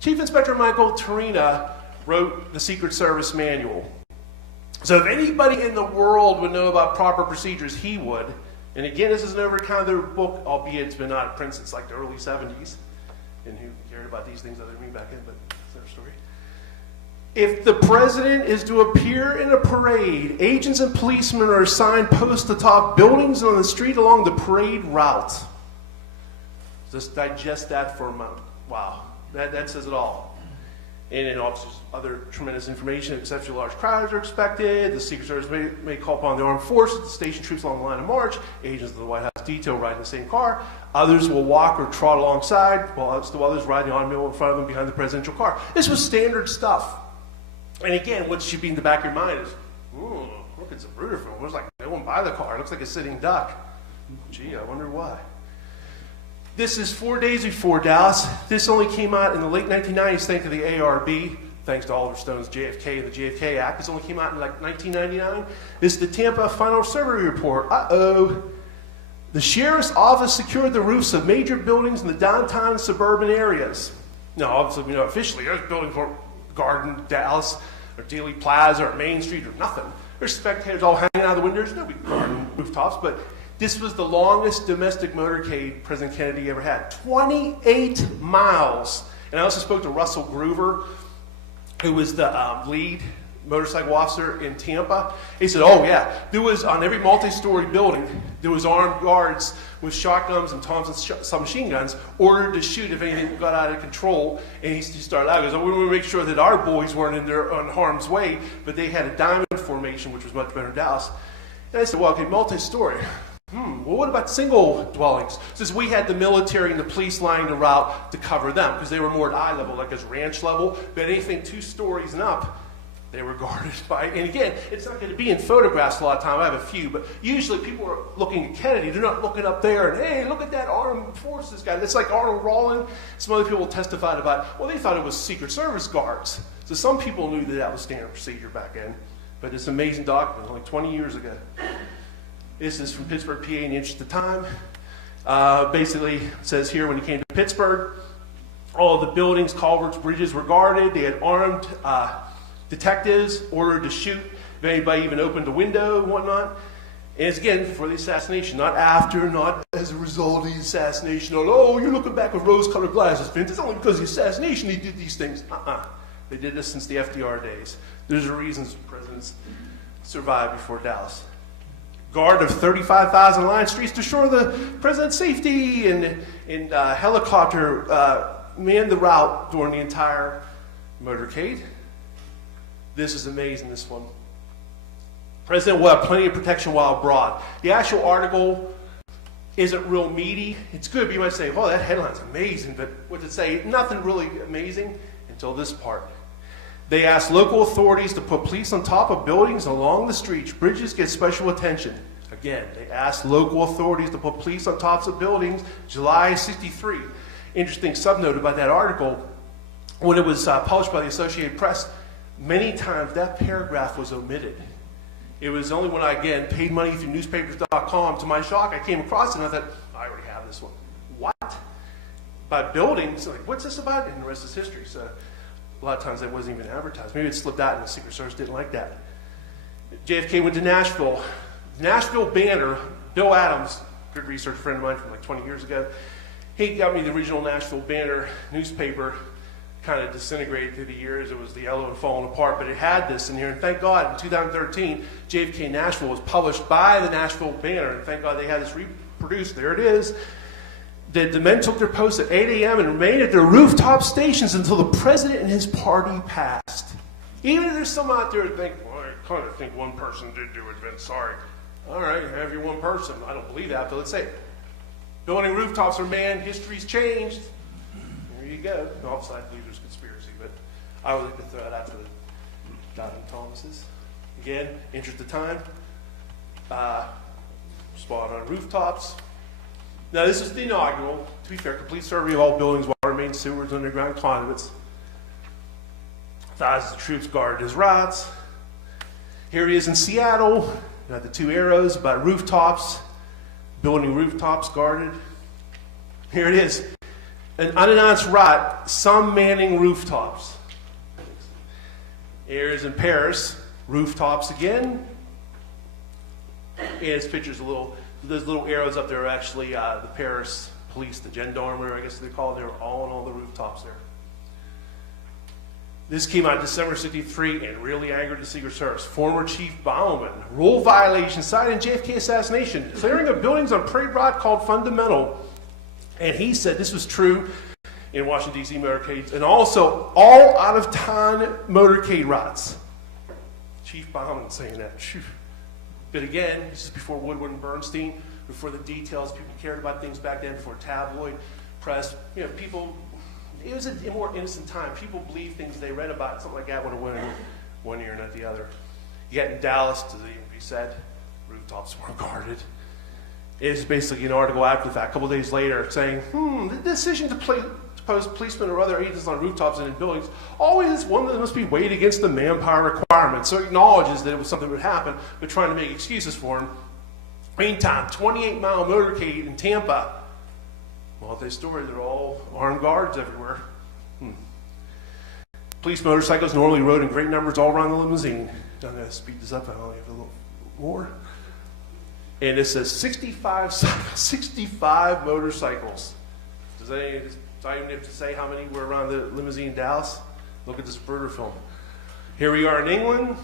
Chief Inspector Michael Torina wrote the Secret Service Manual. So if anybody in the world would know about proper procedures, he would. And again, this is an over-the-counter book, albeit it's been out of print since like the early 70s. And who cared about these things other than me back then, but it's another story. If the president is to appear in a parade, agents and policemen are assigned posts atop buildings and on the street along the parade route. Just digest that for a moment. Wow, that says it all. And then also other tremendous information. Exceptionally large crowds are expected. The Secret Service may call upon the armed forces to station troops along the line of march. Agents of the White House detail ride in the same car. Others will walk or trot alongside, while still others ride the automobile in front of them behind the presidential car. This was standard stuff. And again, what should be in the back of your mind is, look, it's a Bruder film. It looks like no one by the car. It looks like a sitting duck. Gee, I wonder why. This is 4 days before Dallas. This only came out in the late 1990s thanks to the ARB, thanks to Oliver Stone's JFK and the JFK Act. This only came out in like 1999. This is the Tampa Final Survey Report. The sheriff's office secured the roofs of major buildings in the downtown and suburban areas. Now, obviously, officially, those buildings weren't guarding Dallas or Dealey Plaza or Main Street or nothing. There's spectators all hanging out of the windows. Nobody guarding rooftops, but this was the longest domestic motorcade President Kennedy ever had. 28 miles. And I also spoke to Russell Groover, who was the lead motorcycle officer in Tampa. He said, oh yeah, there was on every multi-story building, there was armed guards with shotguns and Thompson submachine guns ordered to shoot if anything got out of control. And he started out, he goes, we want to make sure that our boys weren't in harm's way, but they had a diamond formation, which was much better in Dallas. And I said, well, okay, multi-story. Well, what about single dwellings? Since we had the military and the police lining the route to cover them, because they were more at eye level, like as ranch level, but anything 2 stories and up, they were guarded by, and again, it's not going to be in photographs a lot of time. I have a few, but usually people are looking at Kennedy. They're not looking up there and, hey, look at that armed forces guy. It's like Arnold Rawlin. Some other people testified about, well, they thought it was Secret Service guards. So some people knew that was standard procedure back then. But it's an amazing document, like 20 years ago. This is from Pittsburgh, PA, in the interest of time. Basically, it says here, when he came to Pittsburgh, all the buildings, culverts, bridges were guarded. They had armed detectives ordered to shoot if anybody even opened a window and whatnot. And it's again for the assassination, not after, not as a result of the assassination. Oh, you're looking back with rose-colored glasses, Vince. It's only because of the assassination he did these things. They did this since the FDR days. There's reasons presidents survived before Dallas. Guard of 35,000 line streets to ensure the president's safety, and helicopter manned the route during the entire motorcade. This is amazing, this one. President will have plenty of protection while abroad. The actual article isn't real meaty. It's good, but you might say, oh, that headline's amazing, but what's it say? Nothing really amazing until this part. They asked local authorities to put police on top of buildings along the streets. Bridges get special attention. Again, they asked local authorities to put police on tops of buildings, July '63. Interesting subnote about that article, when it was published by the Associated Press, many times that paragraph was omitted. It was only when I, again, paid money through newspapers.com, to my shock, I came across it and I thought, I already have this one. What? By buildings, like, what's this about? And the rest is history. So a lot of times that wasn't even advertised. Maybe it slipped out and the Secret Service didn't like that. JFK went to Nashville. Nashville banner, Bill Adams, good research friend of mine from like 20 years ago, he got me the original Nashville banner newspaper, kind of disintegrated through the years. It was the yellow and falling apart, but it had this in here. And thank God, in 2013, JFK Nashville was published by the Nashville banner. And thank God they had this reproduced. There it is. The men took their posts at 8 a.m. and remained at their rooftop stations until the president and his party passed. Even if there's some out there that think, well, I kind of think one person did do it, Vince, sorry. All right, have your one person. I don't believe that, but let's say it. Building rooftops are manned, history's changed. There you go. No, obviously I believe there's conspiracy, but I would like to throw it out to the Donovan Thomases. Again, interest of time. Spot on rooftops. Now this is the inaugural, to be fair, complete survey of all buildings, water mains, sewers, underground conduits. Thousands of troops guarded his routes. Here he is in Seattle. Got the 2 arrows about rooftops, building rooftops guarded. Here it is. An unannounced route, some manning rooftops. Here is in Paris, rooftops again. And his picture's those little arrows up there are actually the Paris police, the gendarmerie, I guess they call it. They were all on all the rooftops there. This came out December 63 and really angered the Secret Service. Former Chief Bauman, rule violation cited in JFK assassination, clearing of buildings on parade route called fundamental. And he said this was true in Washington, D.C. motorcades, and also all out-of-town motorcade routes. Chief Bauman saying that. But again, this is before Woodward and Bernstein, before the details. People cared about things back then, before tabloid press. You know, people, it was a more innocent time. People believed things they read about, something like that would have went in one ear, not the other. Yet in Dallas, as even be said, rooftops were guarded. It's basically an article after the fact, a couple of days later, saying, the decision to post policemen or other agents on rooftops and in buildings always one that must be weighed against the manpower requirements. So it acknowledges that it was something that would happen, but trying to make excuses for him. Meantime, 28-mile motorcade in Tampa. Multi-story, they're all armed guards everywhere. Police motorcycles normally rode in great numbers all around the limousine. I'm going to speed this up, I only have a little more. And it says 65 motorcycles. Do I even have to say how many were around the limousine in Dallas? Look at this Bruder film. Here we are in England.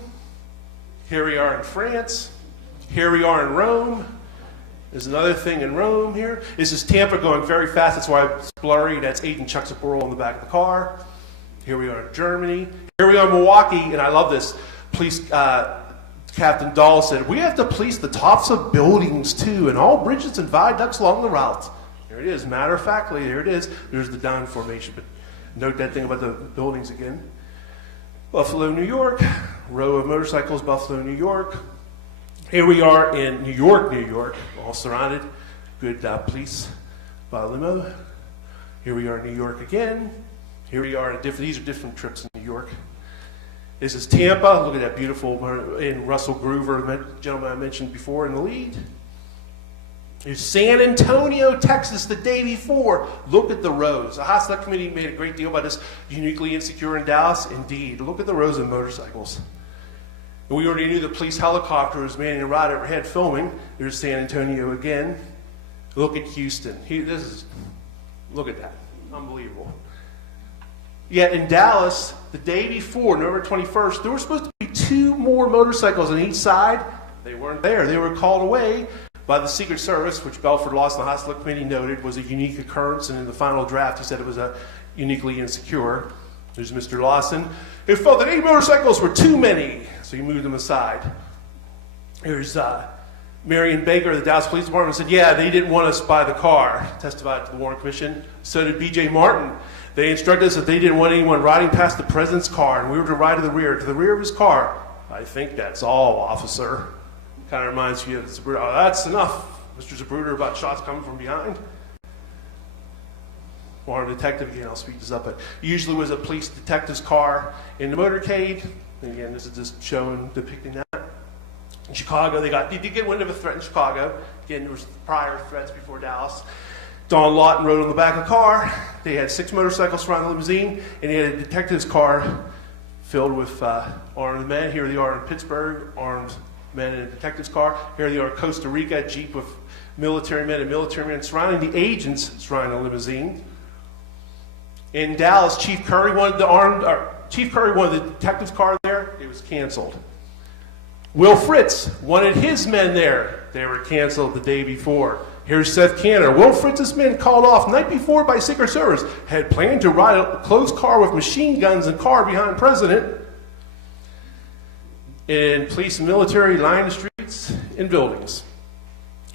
Here we are in France. Here we are in Rome. There's another thing in Rome here. This is Tampa going very fast. That's why it's blurry. That's Aiden Chuck Zaporro in the back of the car. Here we are in Germany. Here we are in Milwaukee. And I love this. Police Captain Dahl said, we have to police the tops of buildings too, and all bridges and viaducts along the route. There it is. Matter of factly, there it is. There's the down formation. But note that thing about the buildings again. Buffalo, New York. Row of motorcycles, Buffalo, New York. Here we are in New York, all surrounded. Good police by limo. Here we are in New York again. Here we are, these are different trips in New York. This is Tampa. Look at that beautiful, in Russell Groover, the gentleman I mentioned before in the lead. Here's San Antonio, Texas, the day before. Look at the rows. The House Select Committee made a great deal about this, uniquely insecure in Dallas. Indeed, look at the rows of motorcycles. And we already knew the police helicopter was manning a ride overhead filming. There's San Antonio again. Look at Houston. Look at that. Unbelievable. Yet in Dallas, the day before, November 21st, there were supposed to be 2 more motorcycles on each side. They weren't there. They were called away by the Secret Service, which Belford Lawson, the House Select Committee, noted was a unique occurrence. And in the final draft, he said it was uniquely insecure. There's Mr. Lawson, who felt that 8 motorcycles were too many, so he moved them aside. Here's Marion Baker, the Dallas Police Department, said, yeah, they didn't want us by the car, testified to the Warren Commission. So did B.J. Martin. They instructed us that they didn't want anyone riding past the president's car, and we were to ride to the rear of his car. I think that's all, officer. Kind of reminds you of Zapruder. Oh, that's enough, Mr. Zapruder, about shots coming from behind. Warren detective, again, I'll speed this up, but usually was a police detective's car in the motorcade. And again, this is just showing, depicting that. In Chicago, they did get wind of a threat in Chicago. Again, there was prior threats before Dallas. Don Lawton rode on the back of the car. They had 6 motorcycles surrounding the limousine, and he had a detective's car filled with armed men. Here they are in Pittsburgh, armed men in a detective's car. Here they are in Costa Rica, a Jeep with military men surrounding the agents surrounding the limousine. In Dallas, Chief Curry wanted the detective's car there. It was canceled. Will Fritz wanted his men there. They were canceled the day before. Here's Seth Canner. Will Fritz's men called off night before by Secret Service had planned to ride a closed car with machine guns and car behind president. And police and military lined the streets and buildings.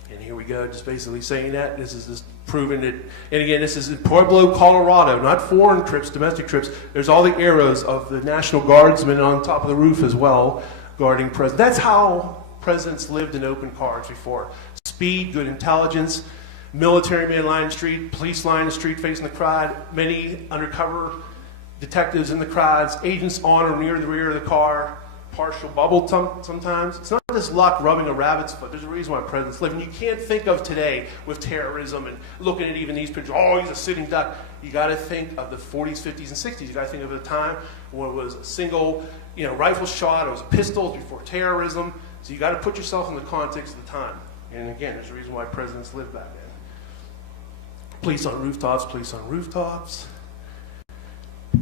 And here we go, just basically saying that. This is just proving it. And again, this is in Pueblo, Colorado, not foreign trips, domestic trips. There's all the arrows of the National Guardsmen on top of the roof as well, guarding presidents. That's how presidents lived in open cars before. Speed, good intelligence, military men lining the street, police lining the street facing the crowd, many undercover detectives in the crowds, agents on or near the rear of the car, partial bubble sometimes. It's not just luck rubbing a rabbit's foot. There's a reason why presidents live. And you can't think of today with terrorism and looking at even these pictures, oh, he's a sitting duck. You got to think of the 40s, 50s, and 60s. You got to think of a time when it was a single, rifle shot. It was pistols before terrorism. So you got to put yourself in the context of the time. And again, there's a reason why presidents lived back then. Police on rooftops, police on rooftops.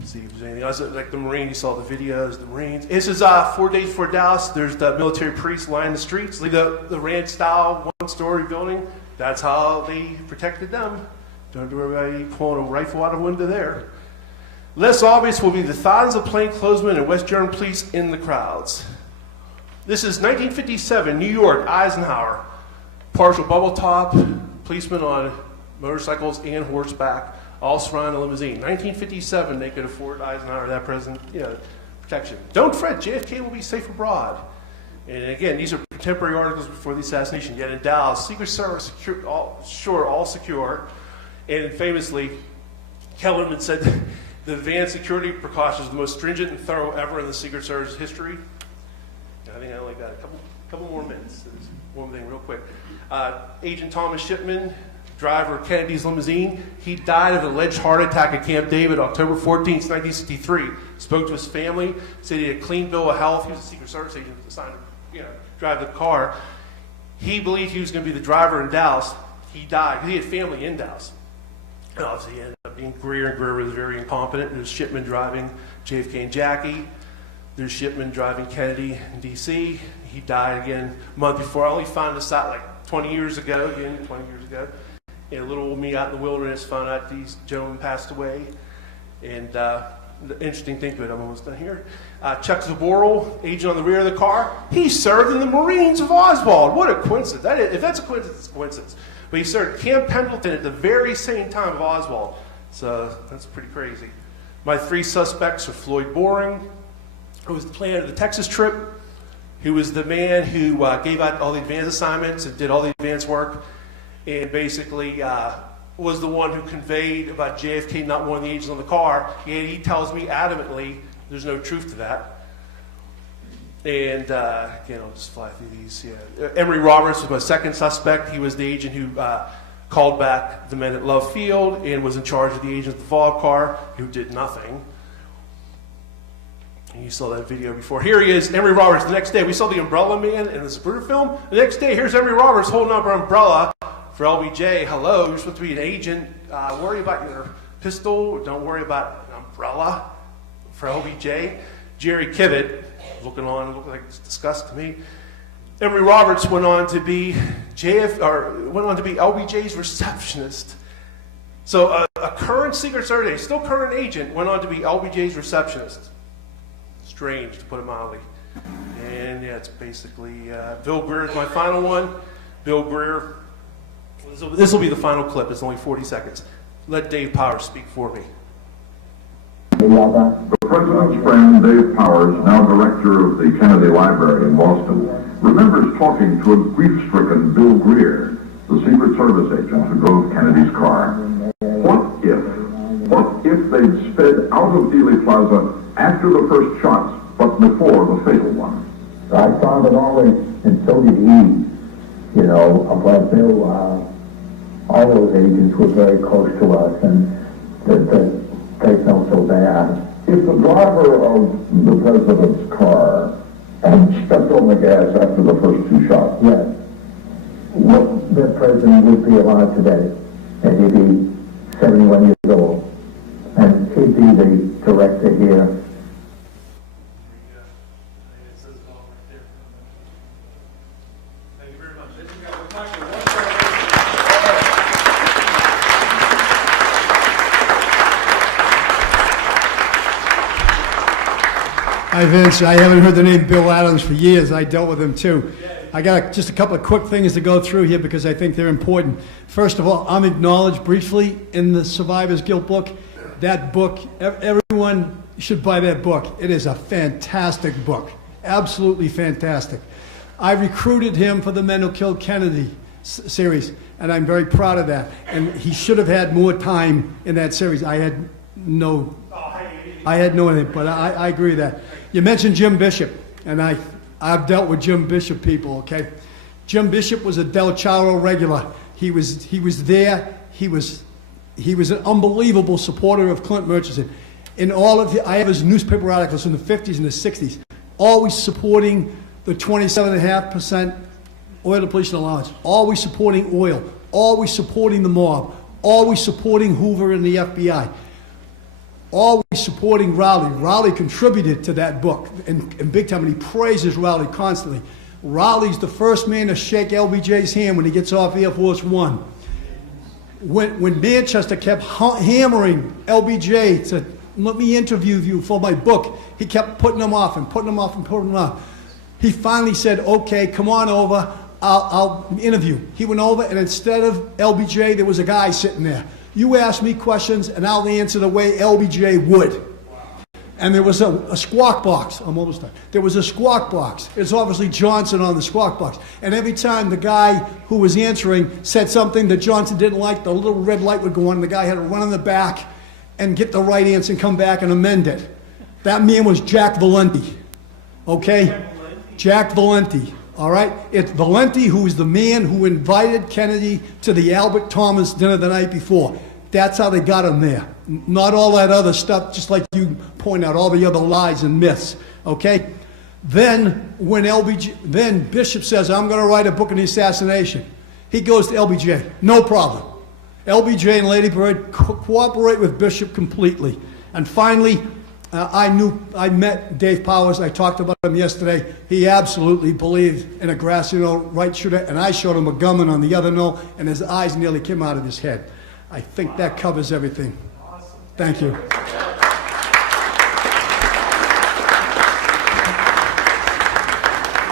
See if there's anything else. Like the Marine, you saw the videos, the Marines. This is 4 days before Dallas. There's the military priests lining the streets. Like the ranch-style one-story building. That's how they protected them. Don't have to worry about pulling a rifle out of a window there. Less obvious will be the thousands of plainclothesmen and West German police in the crowds. This is 1957, New York, Eisenhower. Partial bubble top, policemen on motorcycles and horseback, all surrounding a limousine. 1957, they could afford Eisenhower that present, protection. Don't fret, JFK will be safe abroad. And again, these are contemporary articles before the assassination. Yet in Dallas, Secret Service all secure. And famously, Kellerman said the advanced security precautions are the most stringent and thorough ever in the Secret Service history. I think I like that. A couple more minutes. There's one thing real quick. Agent Thomas Shipman, driver of Kennedy's limousine, he died of an alleged heart attack at Camp David October 14th, 1963. Spoke to his family, said he had a clean bill of health. He was a Secret Service agent assigned to drive the car. He believed he was going to be the driver in Dallas. He died. He had family in Dallas. And obviously he ended up being Greer, and Greer was very incompetent. There's Shipman driving JFK and Jackie. There's Shipman driving Kennedy in D.C. He died again a month before. I only found this out like 20 years ago. And a little old me out in the wilderness found out these gentlemen passed away. And the interesting thing to it, I'm almost done here. Chuck Zaboral, agent on the rear of the car, he served in the Marines of Oswald. What a coincidence. If that's a coincidence, it's a coincidence. But he served at Camp Pendleton at the very same time of Oswald. So that's pretty crazy. My three suspects are Floyd Boring, who was the planner of the Texas trip, who was the man who gave out all the advance assignments and did all the advance work, and basically was the one who conveyed about JFK not wanting the agents on the car. And he tells me adamantly there's no truth to that. And again, I'll just fly through these. Emory Roberts was my second suspect. He was the agent who called back the men at Love Field and was in charge of the agent at the Vogue car, who did nothing. And you saw that video before. Here he is, Emory Roberts. The next day, we saw the Umbrella Man in the Zapruder film. The next day, here's Emory Roberts holding up an umbrella for LBJ. Hello, you're supposed to be an agent. Worry about your pistol. Don't worry about an umbrella for LBJ. Jerry Kivett, looked like it's disgust to me. Emory Roberts went on to be LBJ's receptionist. So a current Secret Service, still current agent, went on to be LBJ's receptionist. Strange, to put it mildly. And yeah, it's basically Bill Greer is my final one. Bill Greer. This will be the final clip. It's only 40 seconds. Let Dave Powers speak for me. The President's friend, Dave Powers, now director of the Kennedy Library in Boston, remembers talking to a grief-stricken Bill Greer, the Secret Service agent who drove Kennedy's car. What if they'd sped out of Dealey Plaza after the first shots, but before the fatal one? I found it always, and so did he, but Bill, all those agents were very close to us, and they felt so bad. If the driver of the President's car had stepped on the gas after the first two shots, yes, the President would be alive today, and he'd be 71 years old, and he'd be the director here. Hi, Vince. I haven't heard the name Bill Adams for years. I dealt with him, too. I got just a couple of quick things to go through here because I think they're important. First of all, I'm acknowledged briefly in the Survivor's Guilt book. That book, everyone should buy that book. It is a fantastic book. Absolutely fantastic. I recruited him for the Men Who Killed Kennedy series, and I'm very proud of that. And he should have had more time in that series. I had no idea, but I agree with that. You mentioned Jim Bishop, and I've dealt with Jim Bishop people, okay? Jim Bishop was a Del Charo regular. He was there. He was an unbelievable supporter of Clint Murchison. I have his newspaper articles from the 50s and the 60s, always supporting the 27.5% oil depletion allowance, always supporting oil, always supporting the mob, always supporting Hoover and the FBI. always supporting Rowley. Rowley contributed to that book and big time, and he praises Rowley constantly. Rowley's the first man to shake LBJ's hand when he gets off Air Force One. When Manchester kept hammering LBJ to let me interview you for my book, he kept putting him off and putting him off and putting him off. He finally said, okay, come on over, I'll interview. He went over, and instead of LBJ, there was a guy sitting there. You ask me questions, and I'll answer the way LBJ would. And there was a squawk box. I'm almost done. There was a squawk box. It's obviously Johnson on the squawk box. And every time the guy who was answering said something that Johnson didn't like, the little red light would go on, and the guy had to run in the back and get the right answer and come back and amend it. That man was Jack Valenti. Okay? Jack Valenti. All right? It's Valenti who is the man who invited Kennedy to the Albert Thomas dinner the night before. That's how they got him there. Not all that other stuff, just like you point out, all the other lies and myths. Okay? Then, then Bishop says, I'm going to write a book on the assassination. He goes to LBJ. No problem. LBJ and Lady Bird cooperate with Bishop completely. And finally, I met Dave Powers. I talked about him yesterday. He absolutely believed in a grassy knoll right shooter, and I showed him a gunman on the other knoll, and his eyes nearly came out of his head. I think that covers everything. Thank you.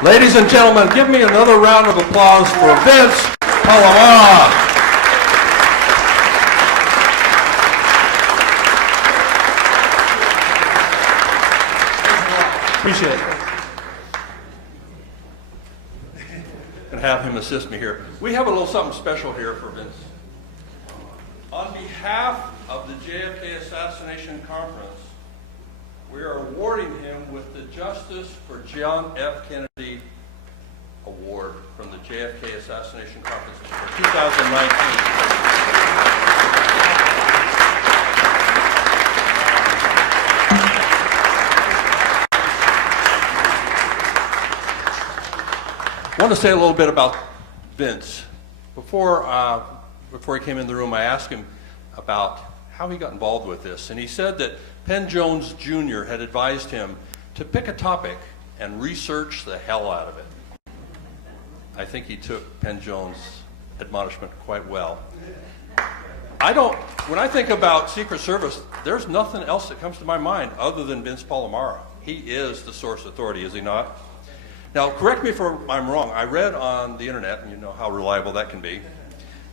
Ladies and gentlemen, give me another round of applause for Vince Palamara. Appreciate it. And have him assist me here. We have a little something special here for Vince. On behalf of the JFK Assassination Conference, we are awarding him with the Justice for John F. Kennedy Award from the JFK Assassination Conference for 2019. I want to say a little bit about Vince. Before he came in the room, I asked him about how he got involved with this, and he said that Penn Jones Jr. had advised him to pick a topic and research the hell out of it. I think he took Penn Jones' admonishment quite well. When I think about Secret Service, there's nothing else that comes to my mind other than Vince Palamara. He is the source authority, is he not? Now, correct me if I'm wrong. I read on the internet, and you know how reliable that can be,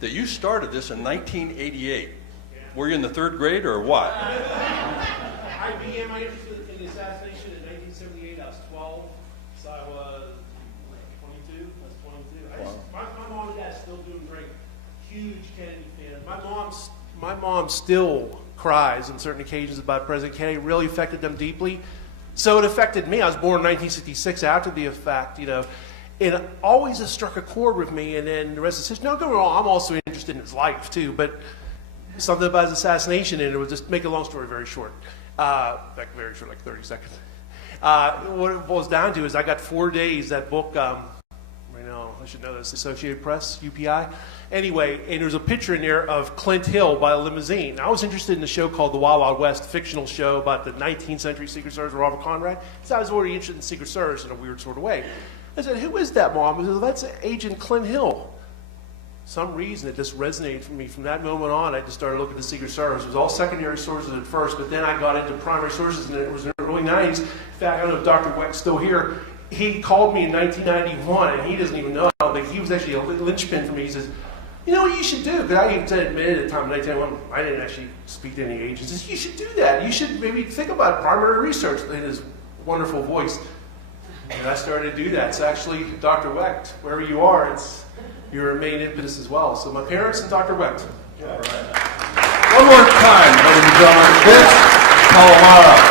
that you started this in 1988. Were you in the third grade or what? I began my interest in the assassination in 1978. I was 12, so I was 22. My mom and dad still doing great. Huge Kennedy fans. My mom still cries on certain occasions about President Kennedy. It really affected them deeply. So it affected me. I was born in 1966 after the fact, you know. It always has struck a chord with me, and then the rest of the system. Don't get me wrong, I'm also interested in his life too, but something about his assassination, and it would just make a long story very short. Like 30 seconds. What it boils down to is I got 4 days, that book, I should know this, Associated Press, UPI. Anyway, and there's a picture in there of Clint Hill by a limousine. I was interested in a show called The Wild Wild West, a fictional show about the 19th century Secret Service with Robert Conrad. So I was already interested in Secret Service in a weird sort of way. I said, who is that, Mom? I said, that's Agent Clint Hill. Some reason it just resonated for me. From that moment on, I just started looking at the Secret Service. It was all secondary sources at first, but then I got into primary sources, and it was in the early 90s. In fact, I don't know if Dr. Weck's still here. He called me in 1991, and he doesn't even know, but he was actually a linchpin for me. He says, you know what you should do? Because I even admitted at the time in 1991, I didn't actually speak to any agents. He says, you should do that. You should maybe think about primary research in his wonderful voice. And I started to do that. So actually, Dr. Wecht, wherever you are, it's your main impetus as well. So my parents and Dr. Wecht. Yeah. Right. One more time, ladies and gentlemen, Vince Palamara.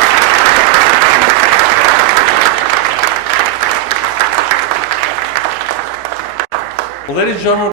Well, ladies and gentlemen,